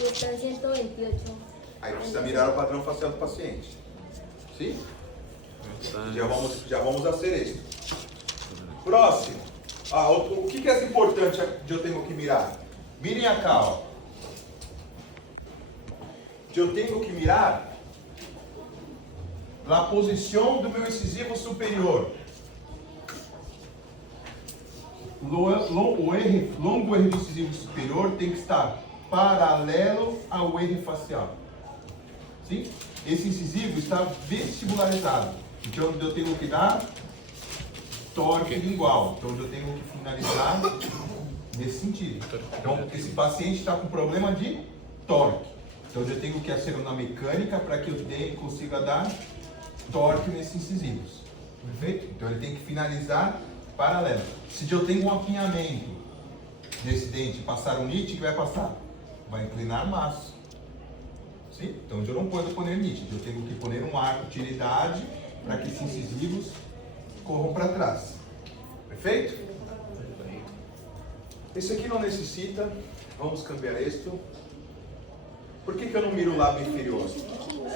Está en 128. Aí precisa mirar o padrão facial do paciente. Sim? Já vamos fazer isso. Próximo. O que é importante que eu tenho que mirar? Mirem cá, ó. Eu tenho que mirar a posição do meu incisivo superior. O longo R do incisivo superior tem que estar paralelo ao R facial. Sim? Esse incisivo está vestibularizado. Então eu tenho que dar torque lingual. Então eu tenho que finalizar nesse sentido. Então esse paciente está com problema de torque. Então eu tenho que fazer uma mecânica para que eu consiga dar torque nesses incisivos. Perfeito? Então ele tem que finalizar paralelo. Se eu tenho um apinhamento nesse dente, passar um NIT, o que vai passar? Vai inclinar maço. Sim? Então eu não posso pôr NIT. Eu tenho que pôr um arco de utilidade para que esses incisivos corram para trás. Perfeito? Esse aqui não necessita. Vamos cambiar isto. Por que eu não miro o lábio inferior?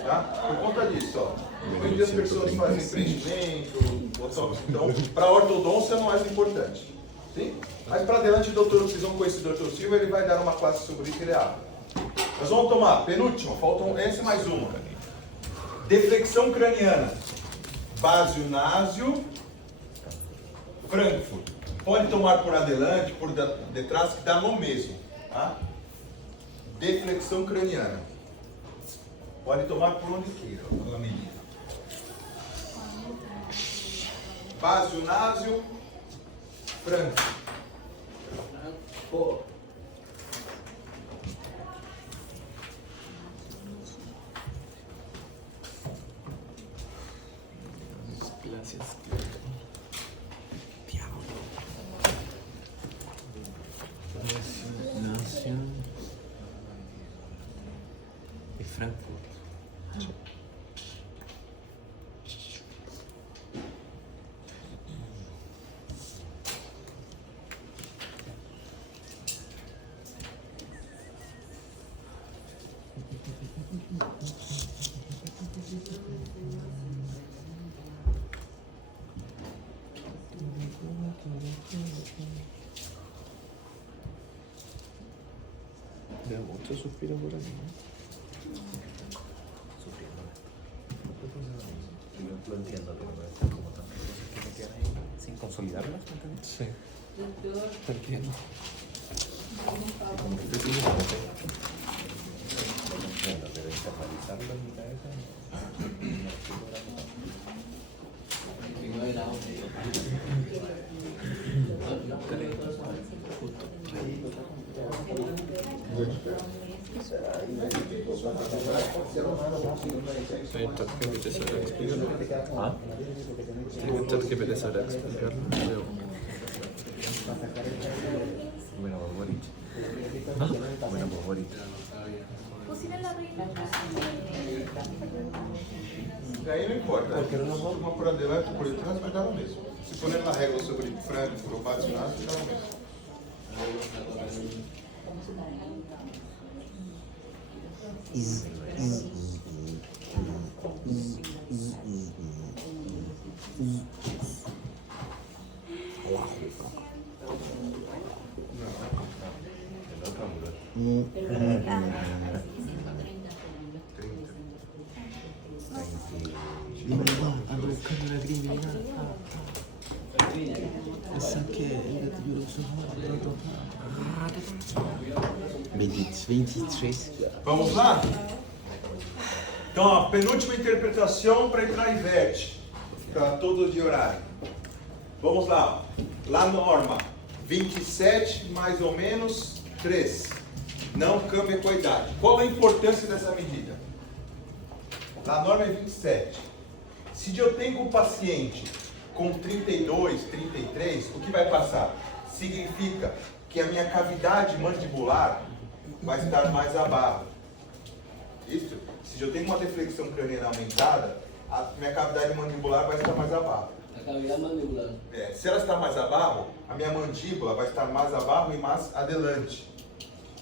Tá? Por conta disso, ó. Muitas pessoas fazem preenchimento, botox. Então, para a ortodôncia não é mais importante. Sim? Mas para adelante, vocês vão conhecer o Dr. Silva, ele vai dar uma classe sobre isso, ele abre. Nós vamos tomar, penúltimo, faltam essa mais uma. Deflexão craniana. Basio-násio, Frankfurt. Pode tomar por adelante, por detrás, que dá no mesmo. Tá? Deflexão craniana. Pode tomar por onde queira, pela medida. Basio-násio, Frankfurt. Pô, Gracias. Lazio y Frankfurt. Veo mucho suspiro por aquí, ¿no? Lo entiendo, pero es como tantas cosas que me quedan ahí sin consolidarlas, ¿me entiendes? Sí. Te entiendo. Como que estoy sin entiendo, pero internalizarlo en mi cabeza Hay ChatGPT sabrá explicarlo. ¿Ah? ChatGPT sabrá explicarlo. Veo. Bueno, por Boric. Bueno, por Boric. Pusieron la regla. Daí não importa. Uma por adelante, por detrás, vai dar o mesmo. Se for na regra sobre Frankfurt ou Batinas, vai dar o mesmo. Ando buscando una criminal. Esa que el gatillo uso 23. Vamos lá? Então, a penúltima interpretação para entrar em VET, para todos de horário. Vamos lá. La norma, 27 mais ou menos 3. Não cambia com a idade. Qual a importância dessa medida? La norma é 27. Se eu tenho um paciente com 32, 33, o que vai passar? Significa que a minha cavidade mandibular vai estar mais abaixo. Isso? Se eu tenho uma deflexão craniana aumentada, a minha cavidade mandibular vai estar mais abaixo. a cavidad mandibular. Se ela está mais abaixo, a minha mandíbula vai estar mais abaixo e mais adelante.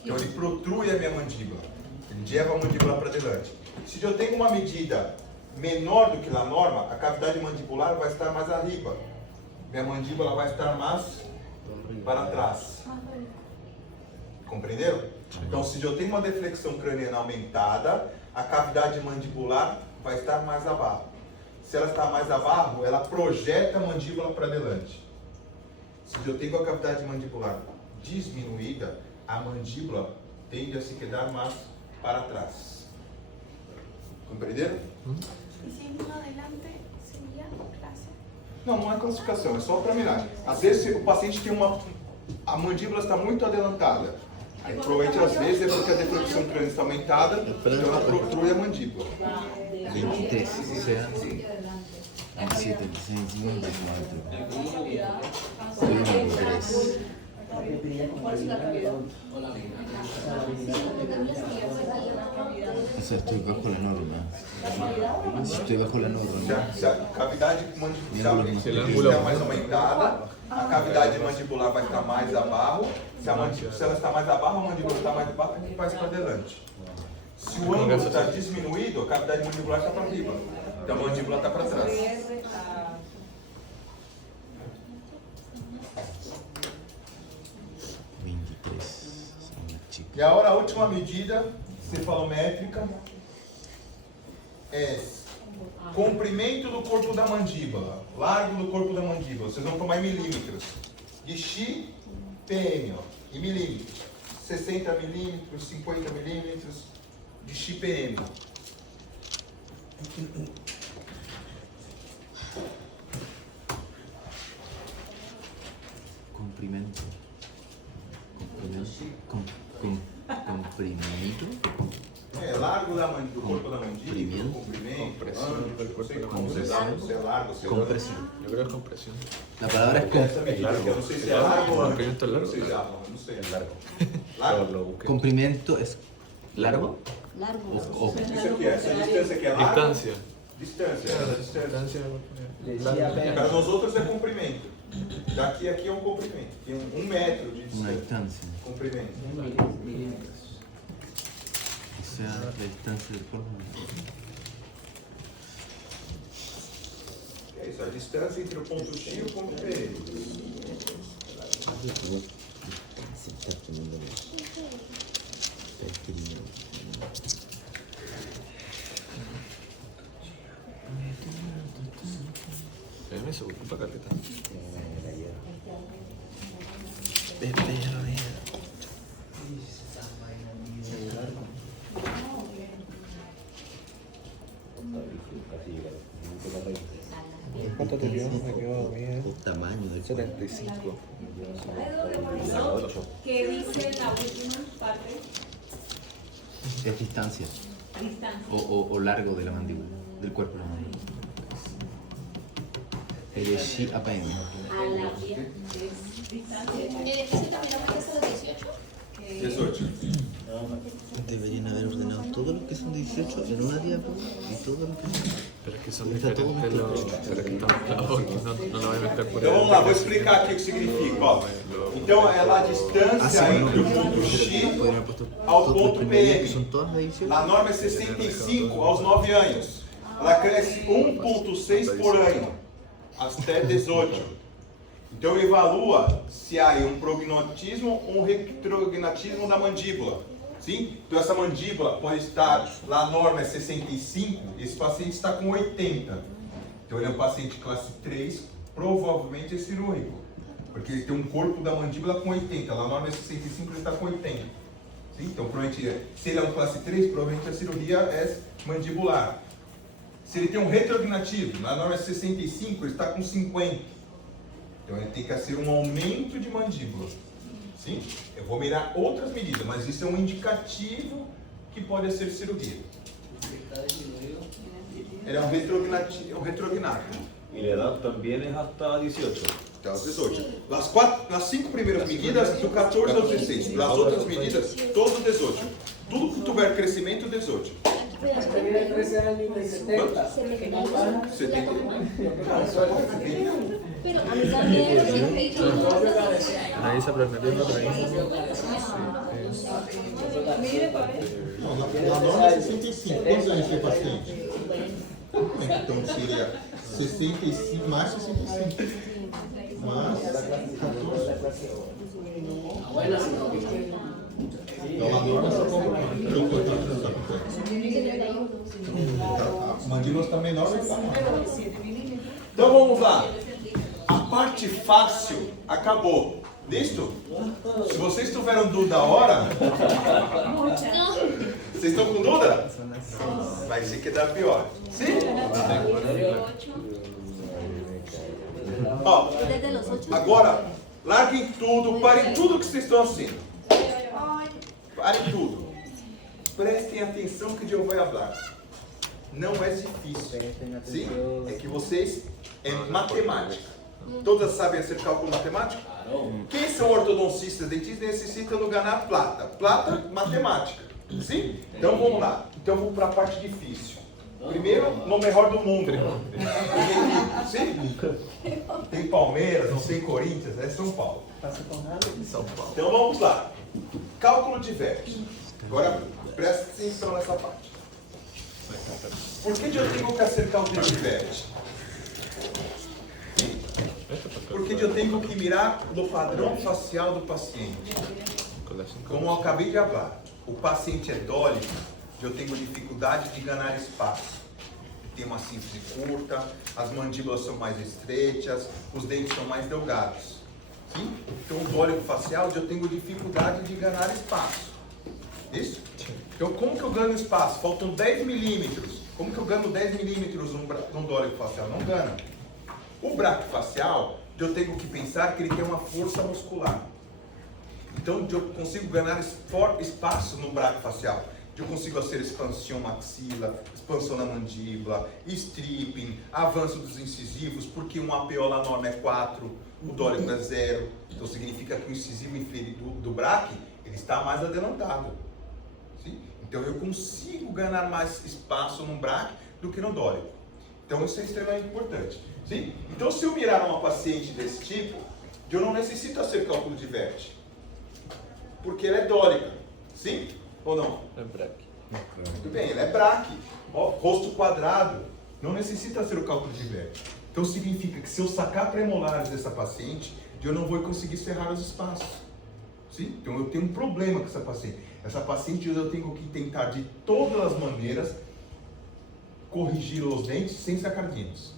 Então ele protrui a minha mandíbula. Ele leva a mandíbula para adelante. Se eu tenho uma medida menor do que a norma, a cavidade mandibular vai estar mais arriba. Minha mandíbula vai estar mais para trás. Compreenderam? Então, se eu tenho uma deflexão craniana aumentada, a cavidade mandibular vai estar mais abaixo. Se ela está mais abaixo, ela projeta a mandíbula para adelante. Se eu tenho a cavidade mandibular diminuída, a mandíbula tende a se quedar mais para trás. Compreenderam? Y si hay uno adelante, sería clase. Não, não é classificação, é só para mirar. Às vezes o paciente tem a mandíbula está muito adelantada. Aí provavelmente às vezes é porque a deflexão crânio está aumentada, então ela protrui a mandíbula. 23, o sea, 27, 54. 3. O sea, estoy bajo la norma. Si estoy bajo la norma. Se a cavidade mandibular Se ela está mais aumentada, a cavidade mandibular vai estar mais abaixo. Se ela está mais abaixo, a mandíbula está mais abaixo e vai para adelante. Se o ângulo está diminuído, a cavidade mandibular está para arriba. Então a mandíbula está para trás. E agora a última medida cefalométrica é comprimento do corpo da mandíbula, largo do corpo da mandíbula. Vocês vão tomar em milímetros. De X, PM, ó, em milímetros. 60 milímetros, 50 milímetros de X, PM. largo do corpo da mandíbula, comprimento, Compresión del cuerpo de la como se mandíbula. é largo, se é Compresión. Yo creo que es compresión. La palabra es Eu não sei se é largo ou Comprimento é largo. não sei se é largo, não sei. es largo. Largo? Lo busqué. Comprimento es largo Largo. o Isso aqui, essa distância aqui é larga? Distancia. Distância, essa distância. Distancia. Decía Para apenas. nós outros é comprimento. Daqui a aqui é um comprimento. Tem 1 metro de una distância. distancia. Comprimento. milímetros. O sea, la distancia del cuerpo. É isso, a distância entre o ponto X e o ponto P. Me se ocupa caleta. ¿Cuánto te quedó? Me quedó bien. El tamaño del cuerpo. 75. ¿Qué dice la última parte? Es distancia. Distancia. O largo de la mandíbula. Del cuerpo de la mandíbula. Elegí apenas. A la piel es distancia. ¿Necesito también la fuerza de 18? 18. Deberían haber ordenado todos los que son 18 en una diapositiva y todos los que son. Pero es que son diferentes los. Pero es que estamos clavados aquí, no lo voy a meter por Então vamos lá, vou explicar aqui o que significa. Ó. Então ela a distância entre o ponto X Podrían haber puesto ao todos los ponto primeros que PM. son todas de 18. A norma é 65 aos 9 anos. Ela cresce 1,6 por ano, até 18. Então evalua se há um prognatismo ou um retrognatismo da mandíbula. Sim? Então essa mandíbula pode estar, lá a norma é 65, esse paciente está com 80. Então ele é um paciente classe 3, provavelmente é cirúrgico. Porque ele tem um corpo da mandíbula com 80, lá a norma é 65, ele está com 80. Sim? Então provavelmente, se ele é um classe 3, provavelmente a cirurgia é mandibular. Se ele tem um retrognatismo, na norma é 65, ele está com 50. Então ele tem que ser um aumento de mandíbula. Sim? Eu vou mirar outras medidas, mas isso é um indicativo que pode ser cirurgia. Ele é um retrognato. Y la edad también es hasta 18. Até os 18. Nas 5 primeiras medidas, do 14 ao 16. As outras medidas, todos 18. Tudo que tiver crescimento, 18. Debería crecer al nivel 70. 70. Pero a mí también. Analiza plasmatismo organismo. Na norma é 65. Quantos anos tem paciente? Então seria 65 mais 65. Mais 14. Então a norma só a mandíbula está menor do que a norma. Então vamos lá. A parte fácil acabou. Listo? Se vocês tiveram dúvida agora, vocês estão com dúvida? Vai ser que dá pior. Sim? Ó, Desde los 8. agora, larguem tudo, parem tudo que vocês estão assim. Parem tudo. Prestem atenção que eu vou falar. Não é difícil. Sim? É que vocês é matemática. Todas sabem hacer cálculo matemático? Quem são ortodoncistas, dentistas necessitam ganhar plata. Plata, matemática. Sim? Então vamos lá. Então vamos para a parte difícil. Primeiro, no melhor do mundo. Sim? Tem Palmeiras, não tem Corinthians, é São Paulo. São Paulo. Então vamos lá. Cálculo de vértice. Agora presta atenção nessa parte. Por que eu tenho que fazer cálculo de vértice? Porque eu tenho que mirar o padrão facial do paciente. Como eu acabei de falar, o paciente é dólico, eu tenho dificuldade de ganhar espaço. Tem uma síntese curta, as mandíbulas são mais estreitas, os dentes são mais delgados. Sim? Então, o dólico facial, eu tenho dificuldade de ganhar espaço. Isso? Então, como que eu ganho espaço? Faltam 10 milímetros. Como que eu ganho 10 milímetros num dólico facial? Não ganho. O braquifacial, eu tenho que pensar que ele tem uma força muscular. Então, eu consigo ganhar espaço no braquifacial. eu consigo fazer expansão maxila, expansão na mandíbula, stripping, avanço dos incisivos, porque um APO lá norma é 4, o dórico é 0, então significa que o incisivo inferior do braque, ele está mais adelantado. Sim? Então eu consigo ganhar mais espaço no braque do que no dórico. Então isso é extremamente importante. Sim? Então se eu mirar uma paciente desse tipo, eu não necessito fazer cálculo de vértice, porque ela é dórica. Sim? Ou não? É braque. Muito bem, ela é braque. Ó, rosto quadrado. Não necessita ser o cálculo de vértice. Então significa que se eu sacar premolares dessa paciente, eu não vou conseguir cerrar os espaços. Sim? Então eu tenho um problema com essa paciente. Essa paciente eu tenho que tentar de todas as maneiras corrigir os dentes sem sacardinos.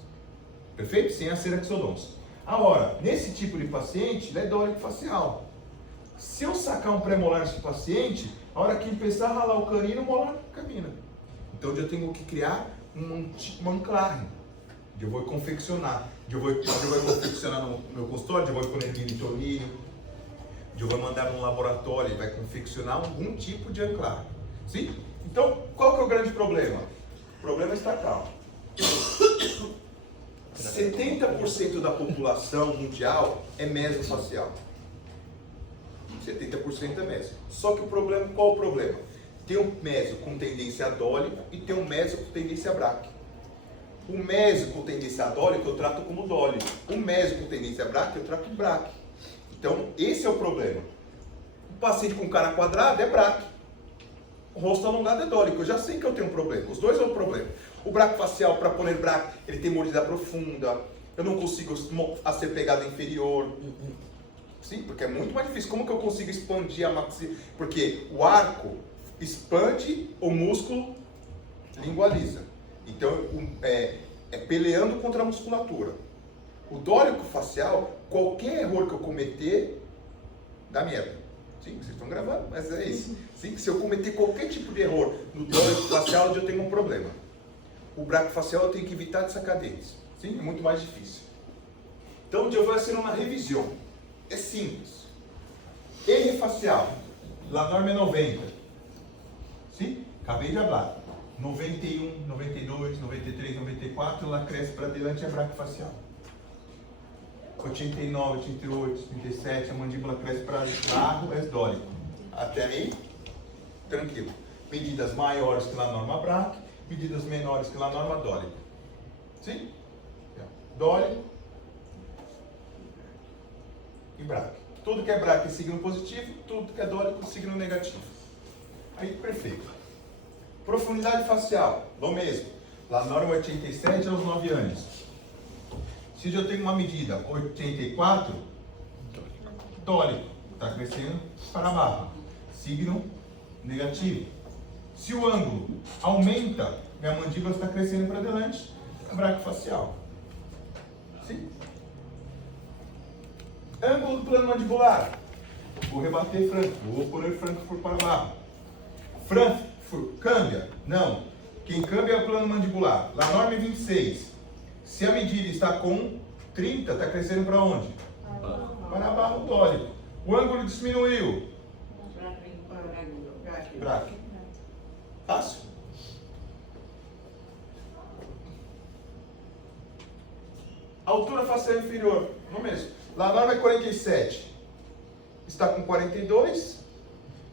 Perfeito? Sem a ceraxodonça. Agora, nesse tipo de paciente, ele é dórico facial. Se eu sacar um pré-molar desse paciente, a hora que empezar a ralar o canino, o molar camina. Então eu tenho que criar uma anclarre. Eu vou confeccionar. Eu vou confeccionar no meu consultório, eu vou pôr militonírio, eu vou mandar no laboratório, ele vai confeccionar algum tipo de anclarre. Sim? Então, qual que é o grande problema? O problema está cá. 70% da população mundial é mesofacial. 70% é meso. Só que o problema, qual o problema? Tem um meso com tendência a dólico e tem um meso com tendência a braque. O meso com tendência a dólico eu trato como dólico. O meso com tendência a braque eu trato como braque. Então, esse é o problema. O paciente com cara quadrada é braque. O rosto alongado é dólico. Eu já sei que eu tenho um problema. Os dois é um problema. O braque facial, para pôr braque, ele tem mordida profunda. Eu não consigo ser pegada inferior. Sim, porque é muito mais difícil. Como que eu consigo expandir a maxila? Porque o arco expande, o músculo lingualiza. Então, é peleando contra a musculatura. O dórico facial, qualquer erro que eu cometer, dá merda. Sim, vocês estão gravando, mas é isso. Sim, se eu cometer qualquer tipo de erro no dórico facial, eu tenho um problema. O braque facial eu tenho que evitar de sacar dentes. Sim, é muito mais difícil. Então, eu vou fazer uma revisão. É simples. R facial, a norma é 90. Sim? Acabei de falar. 91, 92, 93, 94, ela cresce para diante a braque facial. 89, 88, 87, a mandíbula cresce para largo, é dórico. Até aí, tranquilo. Medidas maiores que a norma braque, medidas menores que a norma dórico. Sim? Dórico e braque. Tudo que é braque é signo positivo, tudo que é dórico é signo negativo. Aí, perfeito. Profundidade facial, do mesmo. A norma 87 aos 9 anos. Se eu tenho uma medida 84, dórico, está crescendo para baixo. Signo negativo. Se o ângulo aumenta, minha mandíbula está crescendo para adelante, é braque facial. Sim? Ângulo do plano mandibular. Vou rebater Frankfurt, vou pôr Frankfurt para baixo. Frankfurt câmbia? Não. Quem câmbia é o plano mandibular. A norma é 26. Se a medida está com 30, está crescendo para onde? Para baixo dórico. O ângulo diminuiu. Braque. Fácil? Altura facial inferior. Não mesmo. A norma é 47. Está com 42,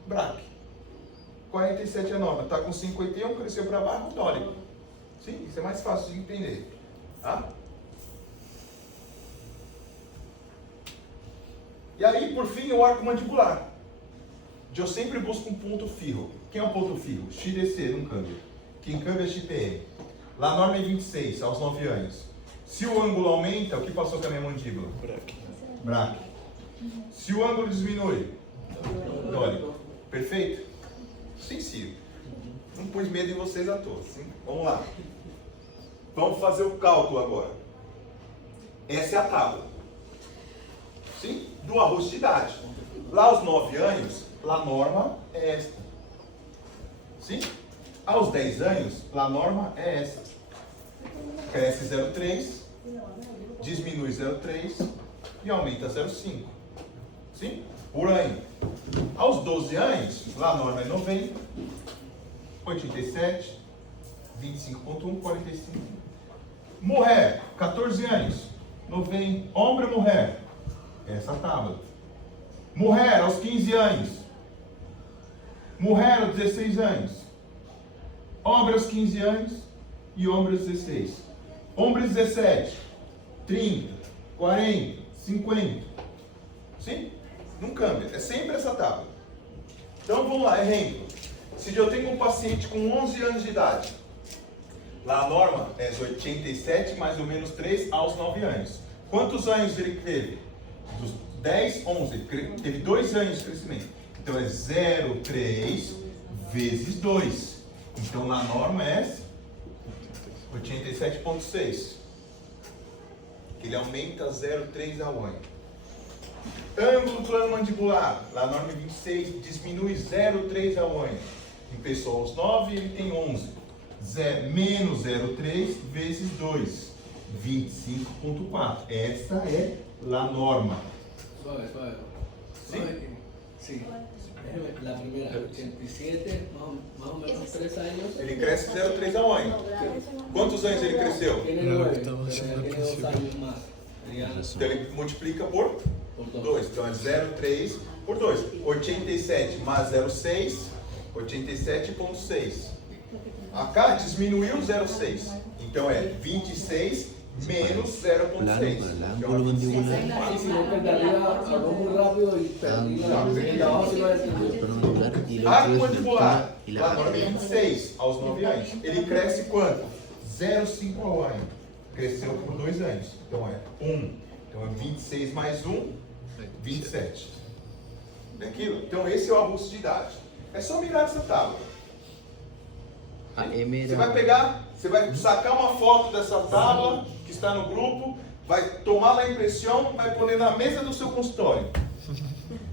braque. 47 é a norma. Está com 51, cresceu para baixo, dórico. Sim, isso é mais fácil de entender. Tá? E aí, por fim, o arco mandibular. Eu sempre busco um ponto firro. Quem é um ponto firro? XDC, não câmbio. Quem câmbia é XPM. Lá a norma é 26, aos 9 anos. Se o ângulo aumenta, o que passou com a minha mandíbula? Braque. Se o ângulo diminui? Dórico. Perfeito? Sensível. Não pus medo em vocês à toa. Sim? Vamos lá. Vamos fazer o cálculo agora. Essa é a tábua. Sim? Do arroz de idade. Lá aos 9 anos, a norma é esta. Sim? Aos 10 anos, a norma é essa. Cresce 0,3, diminui 0,3 e aumenta 0,5. Sim? Por ano. Aos 12 anos, a norma é 90, 87, 25.1, 45. Mulher, 14 anos, 90. Homem ou mulher? Essa tábua. Mulher aos 15 anos. Mulher aos 16 anos. Homem aos 15 anos e homem aos 16. Homem 17, 30, 40, 50. Sim? Não cambia. É sempre essa tábua. Então vamos lá, exemplo. Se eu tenho um paciente com 11 anos de idade, lá a norma é 87 mais ou menos 3 aos 9 anos. Quantos anos ele teve? Dos 10, 11. Teve 2 anos de crescimento. Então é 0,3 vezes 2. Então na norma é 87,6. Ele aumenta 0,3 ao ano. Ângulo plano mandibular, lá na norma 26, diminui 0,3 ao ano. Em pessoa aos 9, ele tem 11. Menos 0,3 vezes 2, 25,4. Essa é a norma. Sí. La primera, 87, más o menos 3 años. Ele cresce 0,3 ao ano. Quantos anos ele cresceu? Tiene 9, tiene 2 años más. Então ele multiplica por 2. Então é 0,3 por 2. 87 mais 0,6, 87,6. A K diminuiu 0,6. Então é 26 menos 0,6. Então é 25,4. Si no pegaría algo muy rápido y perdía abajo se va a entender. Arco mandibular, lá na norma 26, aos 9 anos. Ele cresce quanto? 0,5 ao ano. Cresceu por 2 anos. Então é 1. Então é 26 mais 1, 27. É aquilo? Então esse é o abuso de idade. É só mirar essa tábua. Você vai pegar, você vai sacar uma foto dessa tábua que está no grupo, vai tomar lá a impressão, vai pôr na mesa do seu consultório.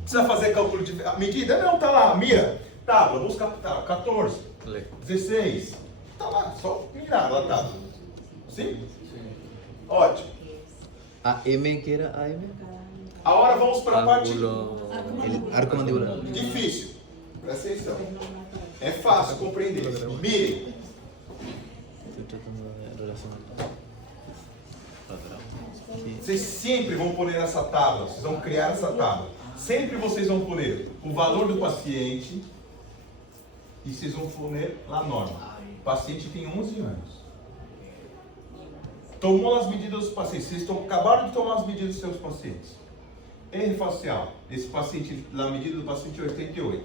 Precisa fazer cálculo de medida? Não, tá lá, mira. Tábua, busca tábua, 14, 16. Tá lá, só mirar lá a tábua. Sim? Ótimo. A M que era AM? Agora vamos para a parte Arco mandibular. difícil. Presta atenção. É fácil compreender. Mirem. Estoy tratando de relacionar. Vocês sempre vão poner essa tábua, vocês vão criar essa tábua. Sempre vocês vão poner o valor do paciente e vocês vão poner lá a norma. O paciente tem 11 anos. Tomou as medidas dos pacientes, vocês acabaram de tomar as medidas dos seus pacientes. R facial, esse paciente, a medida do paciente é 88.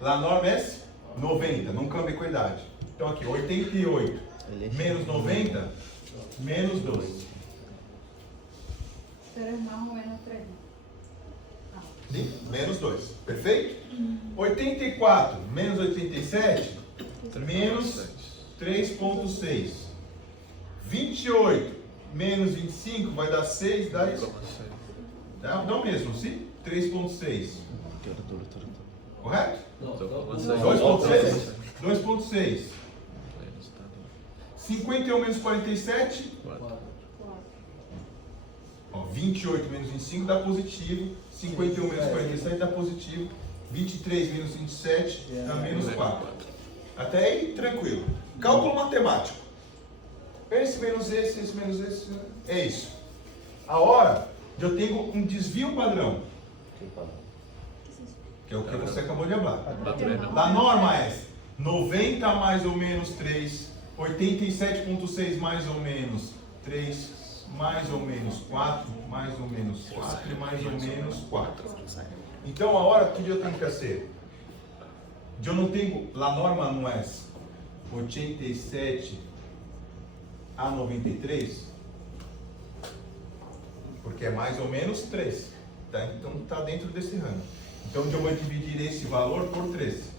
Lá a norma é 90, não cambia com a idade. Então aqui, 88 menos 90, menos 2. Pero es más o menos 3. Sim? Menos 2. Perfeito? 84 menos 87, menos 3,6. 28 menos 25 vai dar 6, dá isso? Dá o mesmo, sim? 3,6. Correto? 2,6. 2,6. 51 menos 47. Ó, 28 menos 25 dá positivo. 51 menos 47 dá positivo. 23 menos 27 dá menos 4. Até aí, tranquilo. Cálculo matemático. Esse menos esse menos esse. É isso. A hora eu tenho um desvio padrão. Que é o que você acabou de falar. A norma é 90 mais ou menos 3, 87,6 mais ou menos 3, mais ou menos 4, mais ou menos 4 e mais ou menos 4. Então a hora que eu tenho que fazer? Eu não tenho, a norma não é 87 a 93, porque é mais ou menos 3. Tá? Então está dentro desse rango. Então eu vou dividir esse valor por 3.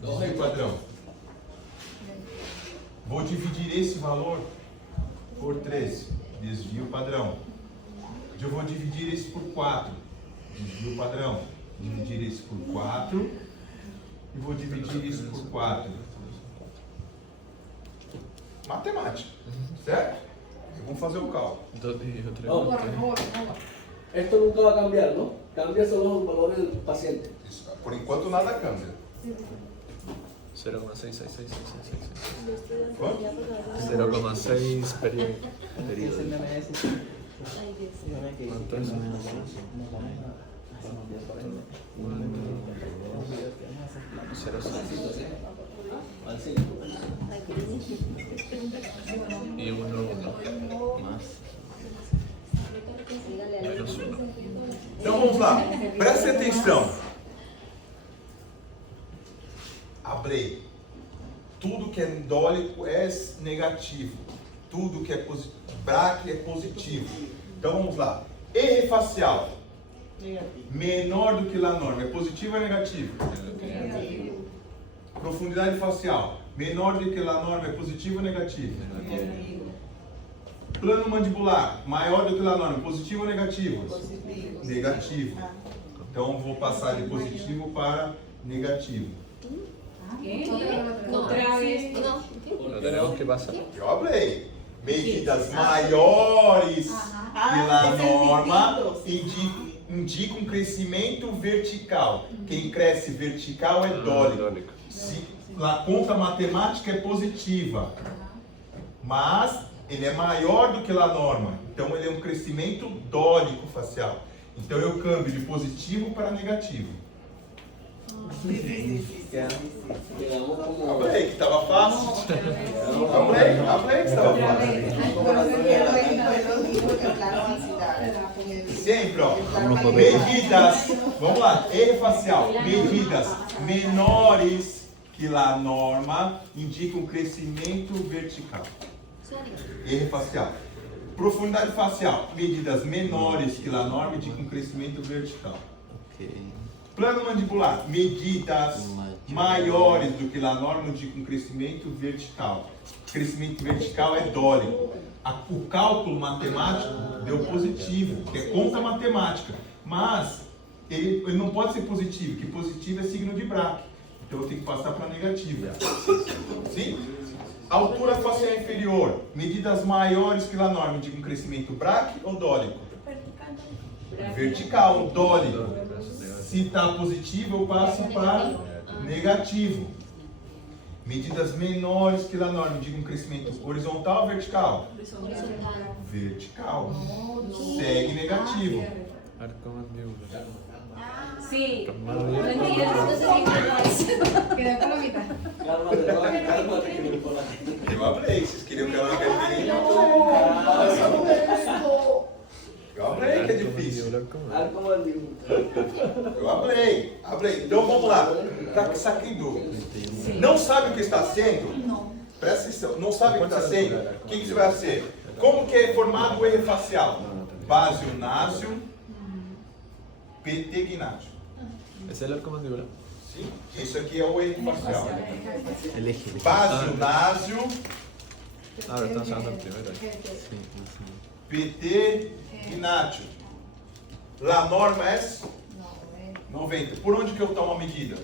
Desvio padrão. Vou dividir esse valor por 3. Desvio padrão. Eu vou dividir esse por 4. Desvio padrão. Dividir esse por 4. E vou dividir isso por 4. Matemática. Certo? Vamos fazer o cálculo. Esto nunca va a cambiar, ¿no? Cambia solo los valores del paciente. Isso. Por enquanto nada cambia. 0,66666. Quanto? 0,6 período. ¿Cuánto es? 0,6. Y 1 Más. menos 1. Então vamos lá, preste atenção. Abrei. Tudo que é dólico é negativo. Tudo que é positivo. Braque é positivo. Então vamos lá. R facial. Menor do que lá norma. É positivo ou é negativo? Profundidade facial. Menor do que lá norma. É positivo ou negativo? Plano mandibular. Maior do que lá norma. Positivo ou negativo? Negativo. Então vou passar de positivo para negativo. Otra vez. Lo tenemos que pasar. Eu abri. Medidas maiores que lá norma indicam crescimento vertical. Quem cresce vertical é dólico. Se a conta matemática é positiva, mas ele é maior do que lá norma. Então ele é um crescimento dólico facial. Então eu cambio de positivo para negativo. Llegamos como... Abri, que estava fácil. Abri, que estava fácil. Sempre, ó. Medidas, vamos lá, R facial. Medidas menores que lá norma indicam crescimento vertical. R facial. Profundidade facial. Medidas menores que lá norma indicam crescimento vertical. Ok. Plano mandibular. Medidas maiores do que lá norma indicam crescimento vertical. Crescimento vertical é dólico. O cálculo matemático deu positivo, que é conta matemática. Mas ele não pode ser positivo, que positivo é signo de Braque. Então eu tenho que passar para negativo. Sim? Altura facial inferior. Medidas maiores que lá norma indicam crescimento Braque ou dólico? Vertical, dólico. Se está positivo, eu passo para negativo. Medidas menores que lá norma indicam crescimento horizontal ou vertical? Vertical. Segue negativo. Arco mandíbula. Sí. Quedó con la mitad. Cálmate, que me lo pongas. Eu abri. Vocês queriam que eu abri? Eu abri, que é difícil. Arco mandíbula. Eu abri. Então vamos lá. Para que saquem dúvida. Não sabe o que está sendo? No. Presta atenção. Não sabe o que está sendo? O que você vai ser? Como que é formado o R facial? Básio násio, PT gnátio. ¿Es el arco mandibular? Sim. Isso aqui é o R facial. El eje. Básio násio, Ahora estamos hablando del primero. Sí, más o menos. PT gnátio. Lá norma é 90. Por onde que eu tomo a medida?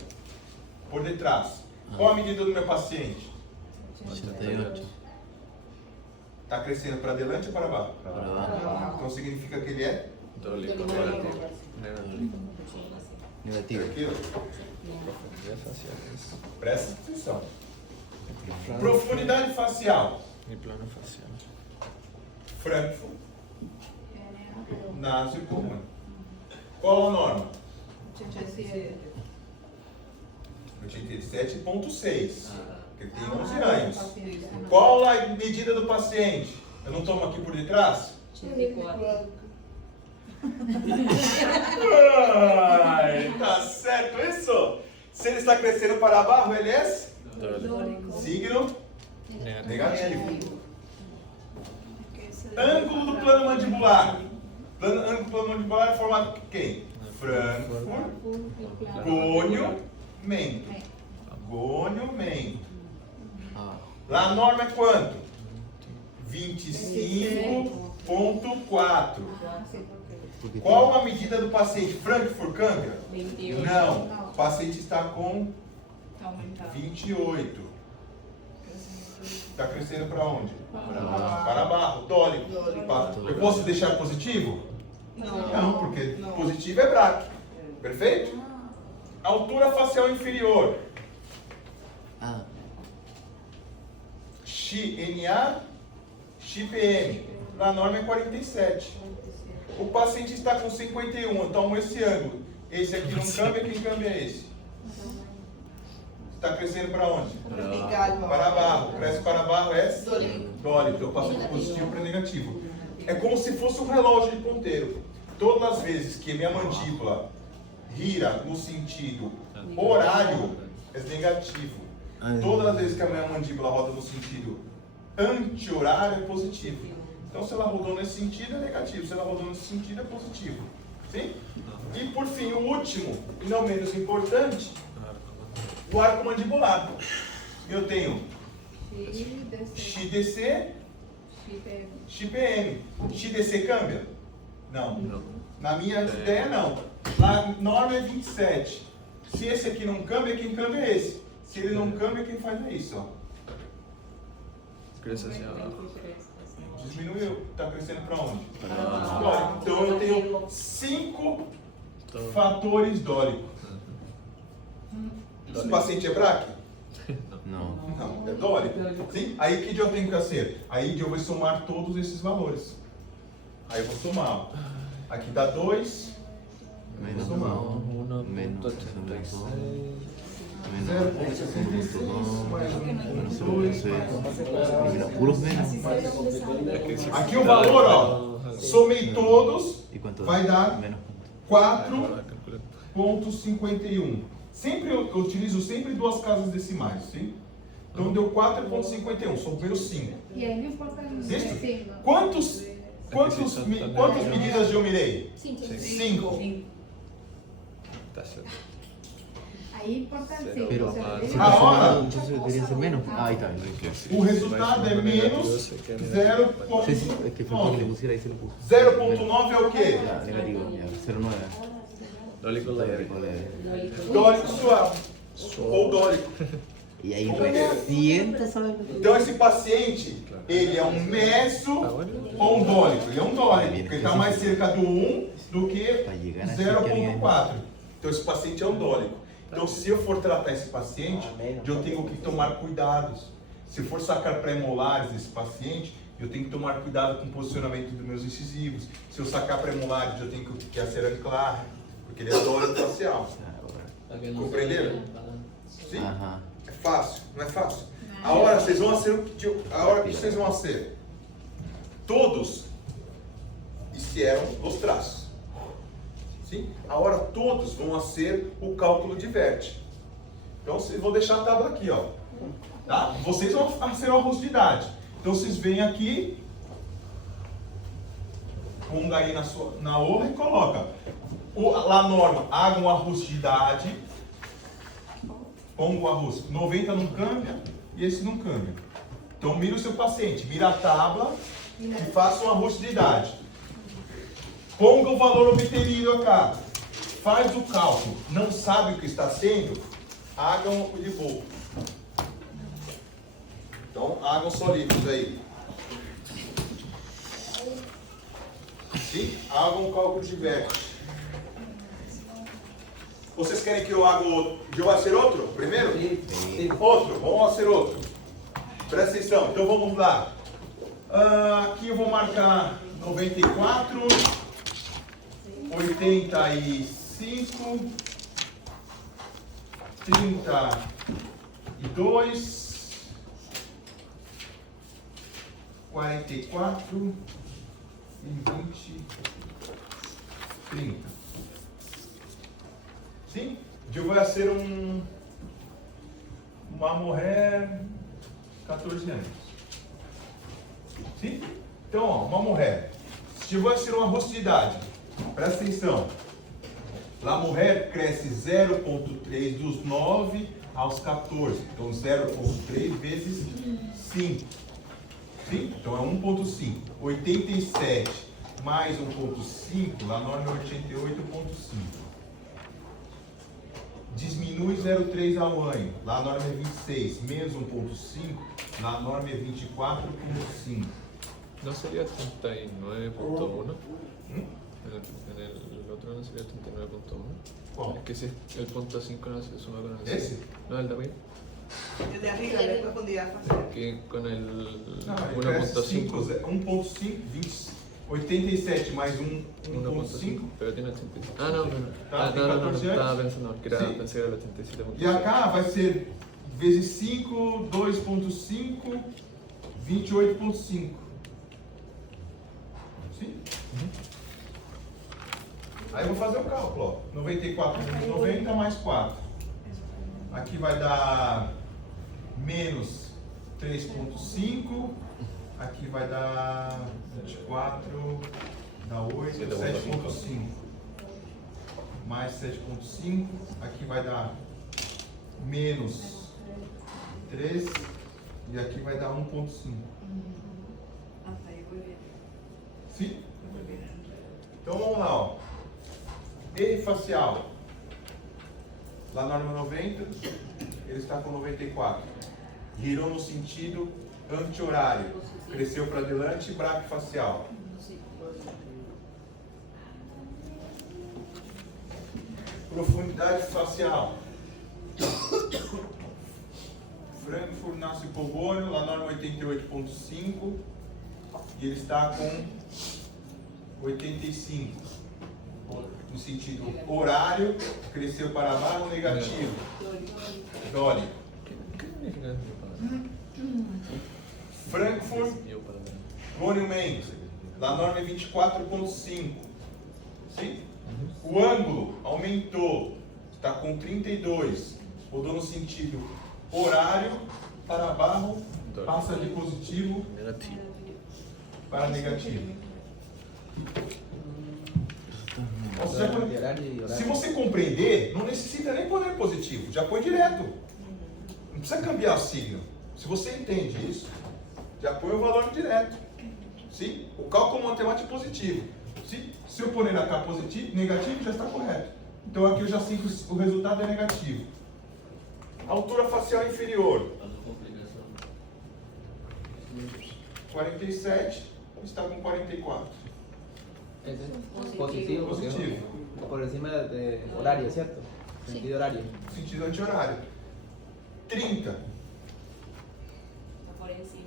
Por detrás. Qual a medida do meu paciente? 88. Está crescendo para adelante ou para baixo? Para abajo. Então significa que ele é Dólico. Negativo. Negativo. aquilo. Profundidad facial es Presta atenção. Profundidade facial. mi plano facial. Frankfurt. Násio comum. Qual a norma? 87,6. Porque tem 11 anos. Qual a medida do paciente? Eu não tomo aqui por detrás? 84. Ai, tá certo isso? Se ele está crescendo para baixo, ele é Dólico. signo Negativo. negativo. Ângulo do plano mandibular. Ângulo do plano mandibular é formado por quem? Frankfurt, gônio, mento. Gônio, mento. Ah, Lá a norma é quanto? 25,4. porque Qual a medida do paciente? Frankfurt câmbio? 28. Não. O paciente está com Tá aumentando. 28. Está crescendo para onde? Para baixo. Para baixo. Dólico. Dólico. Eu posso deixar positivo? Não, porque positivo é BRAC. Perfeito? Altura facial inferior. XNA, XPM. Na norma é 47. O paciente está com 51, eu tomo esse ângulo. Esse aqui não cambia, quem cambia é esse? Está crescendo para onde? Para baixo. Cresce para baixo é dólico. Eu passo de positivo para negativo. É como se fosse um relógio de ponteiro. Todas as vezes que minha mandíbula gira no sentido horário, é negativo. Todas as vezes que a minha mandíbula roda no sentido anti-horário, é positivo. Então, se ela rodou nesse sentido, é negativo. Se ela rodou nesse sentido, é positivo. Sim? E, por fim, o último, e não menos importante, o arco mandibular. Eu tenho XDC, XPM. XDC câmbia? Não. Na minha ideia, não. Na norma é 27. Se esse aqui não câmbia, quem câmbia é esse. Se ele não câmbia, quem faz é isso, ó. Cresce assim, Diminuiu. Está crescendo para onde? Dórico. Então eu tenho 5 fatores dóricos. Esse paciente é BRAC? Não. Não, é dórico. Sim? Aí que eu tenho que fazer? Aí eu vou somar todos esses valores. Aí eu vou somar. Aqui dá 2. Menos Vou somar. 1, menos 1.86. 0.66 mais 1.2. Mira, puros menos. Aqui o valor, ó. Somei todos. ¿Y cuánto? Vai dar Menos. 4.51. Sempre eu utilizo sempre duas casas decimais, sim? Então deu 4.51, somei os 5. E aí não importa Visto? Quantas medidas eu mirei? 5. Tá certo. Aí importa Pero si está Ahora. sumado, entonces debería ser menos. Ahí está. O resultado é menos 0.9. Sí, es que faltó que le pusiera ahí se lo puso. 0.9 é o quê? Ya, negativo, ya, 0,9. Dólico leve. Dórico suave. Ou dórico. Y ahí recién tú sabes. Então esse paciente, ele é um meso ou um dólico? Ele é um dólico, porque ele está mais cerca do 1 do que 0.4. Então esse paciente é um dólico. Então se eu for tratar esse paciente, eu tenho que tomar cuidados. Se for sacar pré-molares desse paciente, eu tenho que tomar cuidado com o posicionamento dos meus incisivos. Se eu sacar pré-molares, eu tenho que ser anclar, porque ele é dólico facial. Compreenderam? Sim? É fácil, não é fácil? A hora vocês vão ser, a hora que vocês vão ser, todos hicieron os traços. Sim? A hora todos vão ser o cálculo de vértice. Então vocês vão deixar a tábua aqui, ó. Tá? Vocês vão fazer o arroz de idade. Então vocês vêm aqui, ponga aí na honra e coloca. Lá norma, haga um arroz de idade. Ponga o arroz. 90 não cambia e esse não cambia. Então mira o seu paciente, mira a tábua e faça um arroz de idade. Ponga o valor obtenido acá. Faz o cálculo. Não sabe o que está sendo? Hagam o revolto. Então, hagam solíveis aí. Sim? Hagam o cálculo de vértice. Vocês querem que eu haga outro? Eu vou ser outro? Primeiro? Sim. Outro. Vamos ser outro. Presta atenção. Então vamos lá. Aqui eu vou marcar 94, 85, 32, 44 e 20, 30. Sim? Eu vou ser uma mulher 14 anos. Sim? Então, ó, uma mulher. Se eu vou ser uma rosto de idade, presta atenção. A mulher cresce 0,3 dos 9 aos 14. Então, 0,3 vezes 5. Sim? Então, é 1,5. 87 mais 1,5, lá a norma é 88,5. Diminui 0,3 ao ano, lá a norma é 26, menos 1,5, lá a norma é 24,5. ¿No sería 39.1? En el otro no sería 89.1. ¿Cuál? Es que si el punto 5 no se suma con el ¿Ese? No, el de arriba. El de arriba, la profundidad facial. Que con el Não, ele parece 1.5. 1.5, 87 mais 1.5. Pero tiene 85. Ah, no, no. Tá, tem no, 14 estaba anos. pensando que era, Sim. pensé que era el 87.5. E acá vai ser vezes 5, 2.5, 28.5. Sim? Aí eu vou fazer o cálculo, ó. 94 menos 90 mais 4. Aqui vai dar menos 3.5. Aqui vai dar 24, dá 8, 7.5. Mais 7.5. Aqui vai dar menos 3. E aqui vai dar 1.5. Sim? Então vamos lá, ó. E facial. Lá na norma 90, ele está com 94. Girou no sentido anti-horário. Cresceu para adelante, braquifacial. Profundidade facial. Frankfurt nasce Pogônio, lá na norma 88.5. E ele está com 85. No sentido horário, cresceu para baixo, negativo. Dolly. Frankfurt, monument, lá norma é 24.5. Sim? O ângulo aumentou, está com 32. Mudou no sentido horário, para baixo, passa de positivo para negativo. Se você compreender, não necessita nem poder positivo, já põe direto. Não precisa cambiar o signo. Se você entende isso, já põe o valor direto. Sim? O cálculo matemático é positivo. Se eu pôr na cá positivo, negativo, já está correto. Então aqui eu já sei que o resultado é negativo. Altura facial inferior. 47, está com 44. Positivo. Positivo. Por encima de horario, ¿cierto? Sentido horario. Sentido anti-horário. 30. Está por encima.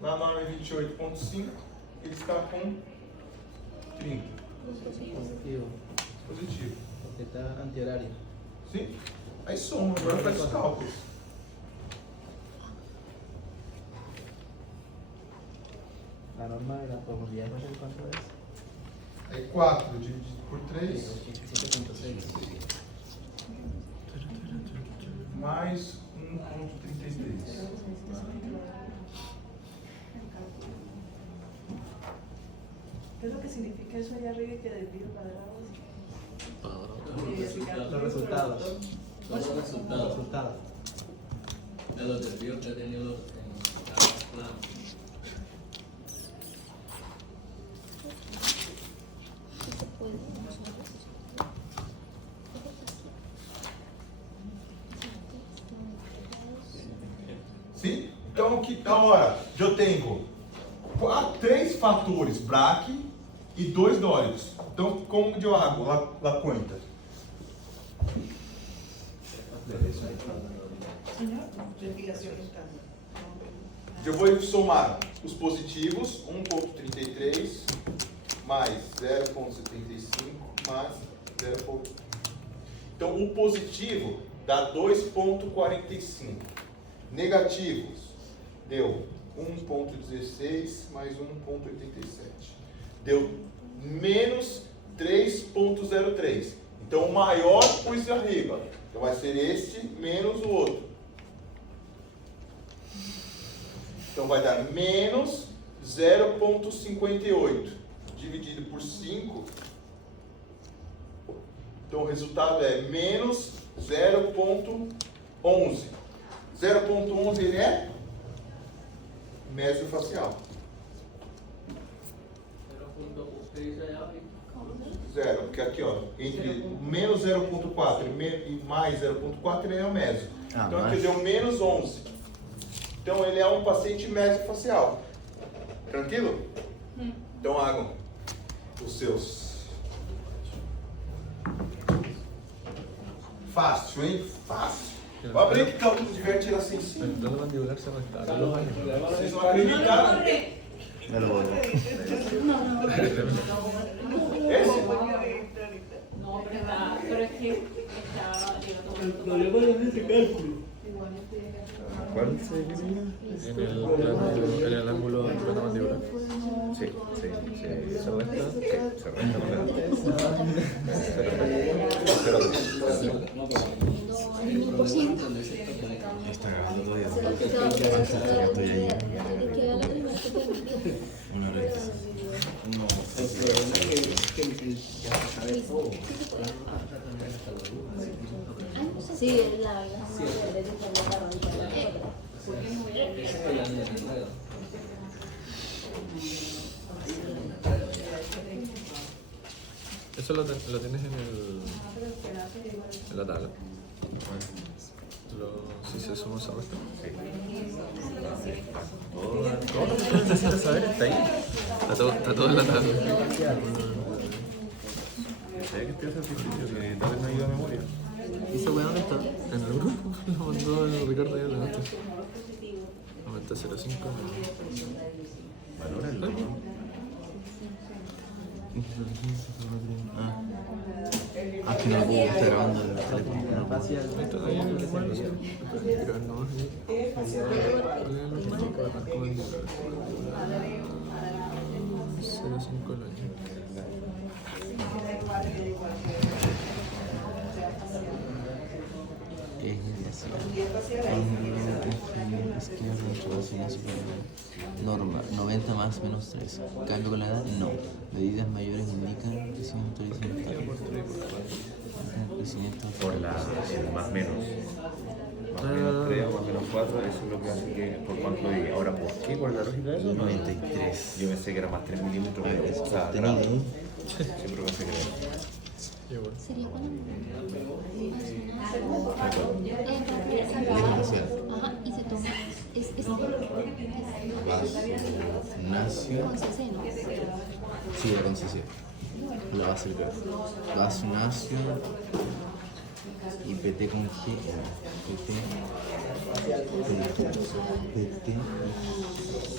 Na norma é 28.5, ele está com 30. Positivo. Positivo. Porque está anti-horario. Sim? Aí soma, agora faz os cálculos. La norma de la profundidad, ¿cuánto es? Aí 4 dividido por 3, 87.6. mais 1.33. ¿Qué es lo que significa eso allá arriba que desvío cuadrado? Los resultados. Los resultados de los desvíos que he tenido en cada plano. Sim? Então, aqui, agora, eu tenho 3 fatores Brach e 2 dólicos. Então, como eu hago a conta? Eu vou somar os positivos, 1.33 mais 0.75 mais 0. Então, o positivo dá 2.45. Negativos deu 1.16 mais 1.87. Deu menos 3.03. Então, o maior pus arriba. Então, vai ser este menos o outro. Então, vai dar menos 0.58 dividido por 5. Então, o resultado é menos 0.11. 0.11 ele é mesofacial. 0, porque aqui, ó, entre menos 0.4 e mais 0.4 ele é o meso. Então aqui deu menos 11. Então ele é um paciente mesofacial. Tranquilo? Então hagam os seus. Fácil, hein? Fácil. Vou abrir que cálculo tiver, tira assim sim. El plano mandibular se muestra a los años. Vocês não acreditaram? Me lo voy. Esse? No, pero es que está. El problema no es ese cálculo. ¿Cuál se divide? En el ángulo del plano mandibular. Sí, sí, sí. Se muestra. Se resta con Está grabando todavía. Ya estoy ahí. Una vez. El problema es que ya se sabe todo. Sí, la de Eso lo tienes en la tabla. Si se suma esa resta. Todo lo que necesitas saber está ahí. Está todo en la tabla. ¿Sabes que estoy haciendo ejercicio? Que tal vez me ayuda a memoria. ¿Y esa weá dónde está? En el grupo lo mandó el Ricardo ya la noche. 90.05. Valóralo. Ah, que no lo puedo estar grabando en el teléfono. Ahí está, ahí en el manual. Pero no es 05 el año. Norma, 90 más menos 3. Cambio con la edad, no. Medidas mayores indican crecimiento horizontal. Crecimiento Por la más menos. Más menos 3 o más menos 4, eso es lo que hace que por cuánto diga. Ahora, ¿por qué? ¿Por la lógica de eso? 93. Yo pensé que era más 3 milímetros, pero Es o sea, contenido, grado. ¿eh? Siempre pensé que era. Igual. Sería bueno. Ajá, y se toma. Es Nacio. con CC, ¿no? Sí, la concesión. La base del grafo. Base nacio y PT con G. PT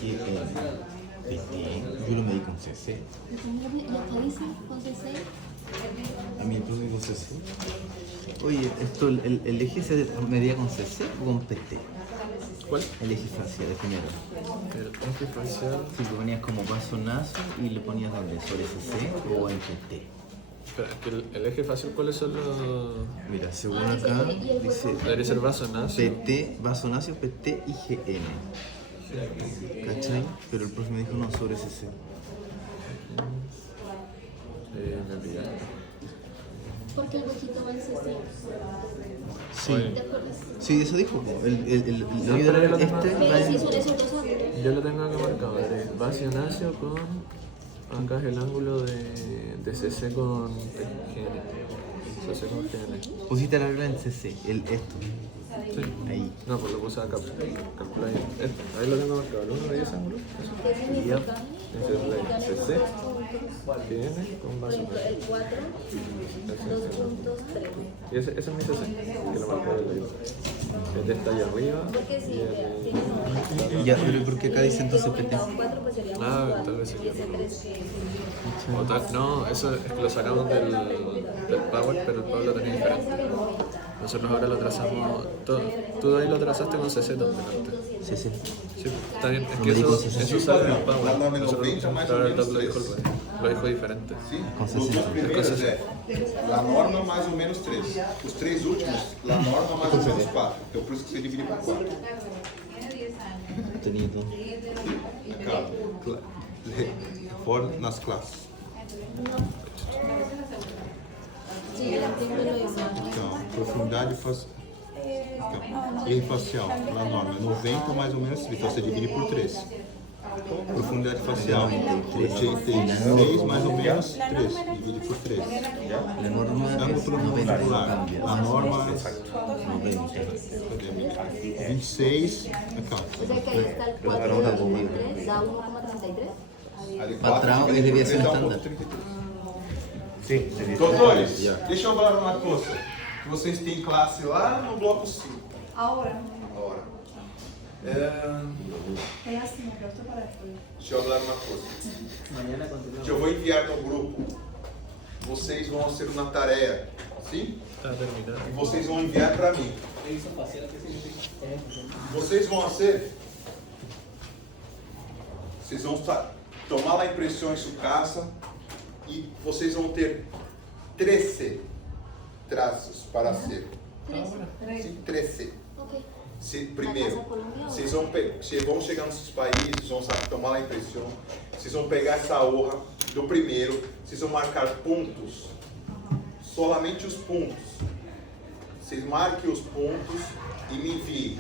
y GN. PT. Yo lo medí con CC. ¿Y acá dice con CC? A mí el profe con CC. Oye, esto, el eje se medía con CC o con PT. ¿Cuál? El eje facial, el primero. El eje facial. Si lo ponías como vaso naso y lo ponías donde, sobre CC o en PT. Espera, es que el eje facial, ¿cuáles son los...? Mira, según acá dice Debería ser vaso nacio. PT, vaso nacio, PT y GN. ¿Cachai? Pero el profe me dijo no, sobre CC. Me olvidé. Porque el huequito va en CC. Sí. ¿Te acuerdas? Sí, eso dijo. El No, pero yo lo tengo- este va Pero si en... son esos dos ángulos. Yo lo tengo acá marcado. Vacio nacio con... Acá es el ángulo de CC con GN. CC con GN. Pusiste la regla en CC, esto. Sí. Ahí. No, pues lo puse acá. Calcula ahí. Ahí lo tengo marcado. El 1 de 10 ángulos. Eso. Ya. Ese es la CC. GN con Por vaso ejemplo, nacio. el 4, 2.3. Y ese es mi CC. Que lo marqué del libro. Este está allá arriba. Porque si y el- tiene Ya, pero ¿por qué acá dice entonces PT? 4, pues sería más Ah, 4. tal vez sí. Y ese 3 que... O tal, no, eso es que lo sacamos del Power, pero el Power lo tenía diferente. Nosotros ahora lo trazamos, tú ahí lo trazaste con CC también antes. CC. Sí, está bien, es No que me dijo eso CC. sale en el La Power. norma Nosotros 90 más o ahora el menos Top lo dijo 3. lo dijo diferente. Sim? Com Os 60. dois primeiros é a norma mais ou menos 3. Os 3 últimos, a norma mais ou menos 4. Então por isso que você divide por 4. Tenía todo. Acá. For nas classes. Sí, el artículo dice. Então, profundidade facial. Então, eje facial, na norma, 90 mais ou menos 3. Então você divide por 3. Profundidade facial, 86 mais ou menos 3. Divide por 3. La norma Ângulo es 90, no triangular. cambia. A norma 90. 26. Acá. O sea que ahí está el 4 da 1,33. A de Patrão 4 é deviação dá estándar. 1,33. Sim, sería. Doutores, Yeah. deixa eu falar uma coisa. Que vocês têm classe lá no bloco 5. Ahora, Agora. es así, me quedo para después. Deixa eu falar uma coisa. Mañana continuamos. Eu vou enviar no grupo. Vocês vão ser uma tarefa, sim? Está terminado. E vocês vão enviar para mim. Revisión facial, ¿qué significa? Vocês vão ser. Vocês vão tomar a impressão em sua casa e vocês vão ter 13 traços para ser. Sim, 13. Ok. Primeiro, vocês vão chegar nos seus países, vão tomar a impressão, vocês vão pegar essa hoja do primeiro, vocês vão marcar pontos, solamente os pontos. Vocês marquem os pontos e me enviem.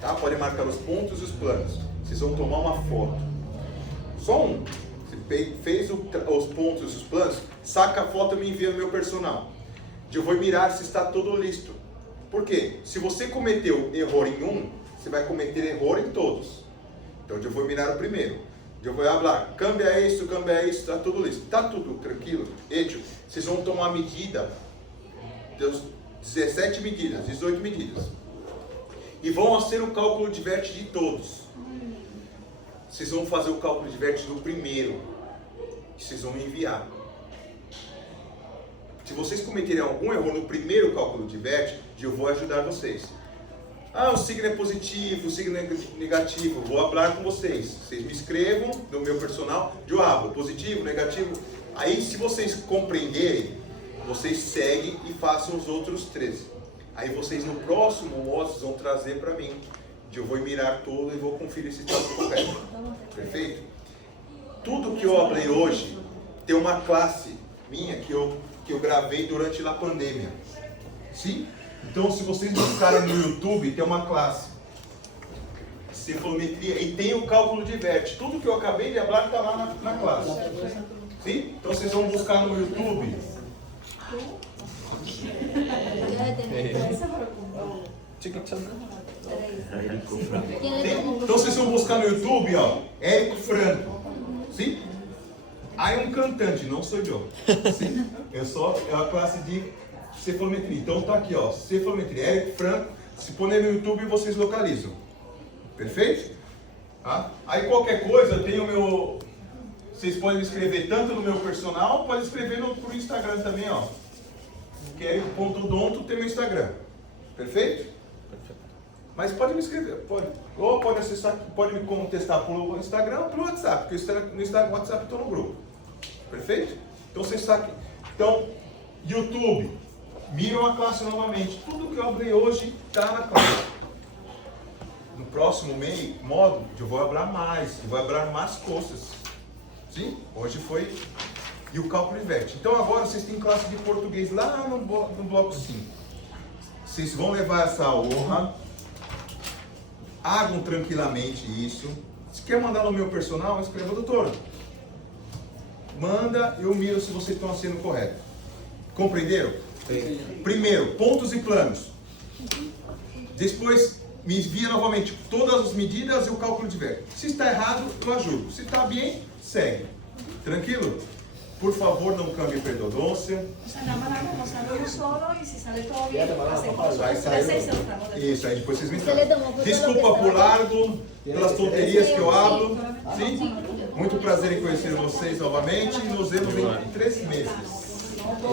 Tá? Podem marcar os pontos e os planos. Vocês vão tomar uma foto. Só um. Você fez os pontos e os planos, saca a foto e me envia no meu personal. Eu vou mirar se está tudo listo. Por quê? Se você cometeu erro em um, você vai cometer erro em todos. Então eu vou mirar o primeiro. Eu vou falar, cambia isso, está tudo listo. Está tudo tranquilo? Hecho, vocês vão tomar medida, 17 medidas, 18 medidas. E vão fazer o cálculo de vértice de todos. Vocês vão fazer o cálculo de vértice do primeiro, que vocês vão me enviar. Se vocês cometerem algum erro no primeiro cálculo de vértice, eu vou ajudar vocês. Ah, o signo é positivo, o signo é negativo, vou falar com vocês. Vocês me escrevam no meu personal, eu abro, positivo, negativo. Aí, se vocês compreenderem, vocês seguem e façam os outros 13. Aí vocês no próximo módulo vão trazer para mim. Eu vou mirar tudo e vou conferir se está tudo correto. Perfeito? Tudo que eu falei hoje tem uma classe minha que eu gravei durante a pandemia. Sim? Então, se vocês buscarem no YouTube, tem uma classe. Cefulometria e tem o cálculo de vértice. Tudo que eu acabei de falar está lá na classe. Sim? Então, vocês vão buscar no YouTube. Então, vocês vão buscar no YouTube, ó, Érico Franco. Sim? Aí um cantante, não sou eu. Sim? É a classe de cefulometria. Então tá aqui, ó, cefulometria, Érico Franco. Se puder no YouTube, vocês localizam. Perfeito? Tá? Aí qualquer coisa, tem o meu... Vocês podem me escrever tanto no meu personal, pode escrever por Instagram também, ó. Que é Érico.donto, tem meu Instagram. Perfeito? Mas pode me escrever, pode. Ou pode acessar, pode me contestar pelo Instagram ou pelo WhatsApp, porque no Instagram, WhatsApp eu estou no grupo. Perfeito? Então você está aqui. Então, YouTube, miram a classe novamente. Tudo que eu abri hoje está na classe. No próximo módulo, eu vou abrir mais, coisas. Sim? Hoje foi. E o cálculo de vértice. Então agora vocês têm classe de português lá no bloco 5. Vocês vão levar essa honra. Hagam tranquilamente isso. Se quer mandar no meu personal, escreva, doutor. Manda, eu miro se vocês estão sendo corretos. Compreenderam? Sim. Primeiro, pontos e planos. Depois, me envia novamente todas as medidas e o cálculo de vértice. Se está errado, eu ajudo. Se está bem, segue. Tranquilo? Por favor, não cambie perdodoncia. O sea, nada más como sale uno solo y si sale todo bien, hacemos Vai los sair. 13 y se los tramos de Isso, aí depois vocês me Você lhe tomou falam. por Desculpa todo por que largo, pelas tonterias que eu hablo. Sim? Muito prazer em conhecer vocês novamente e nos vemos em 3 meses.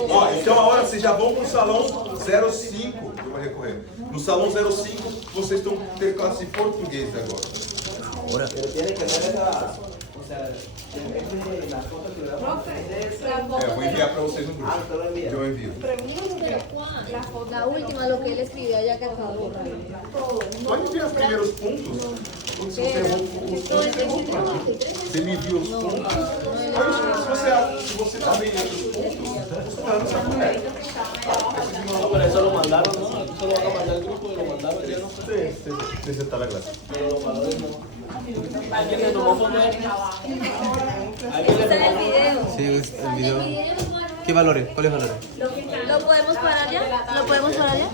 Ó, então agora vocês já vão para o salão 05. Eu vou recorrer. No salão 05, vocês estão tendo classe de português agora. Pero tiene que ver esa, o sea, tiene la foto que grabamos. Eu vou enviar para vocês no grupo. Ah, te lo envía. Eu envio. La última, lo que él escribió allá que acabó. Pode enviar os primeiros pontos. Se você errou os pontos, errou pra mim. Você me envia os pontos. Se você também erra os pontos, os planos estão corretos. No, pero eso lo mandaron, ¿no? Eso lo van a mandar al grupo, lo mandaron, ¿ya no? Sí, está la clase. Pero lo mandaron, ¿no? ¿Alguien le tomó foto? Está en el video. Sí, el video. ¿Qué valores? ¿Cuáles valores? ¿Lo podemos parar ya? ¿Lo podemos parar ya?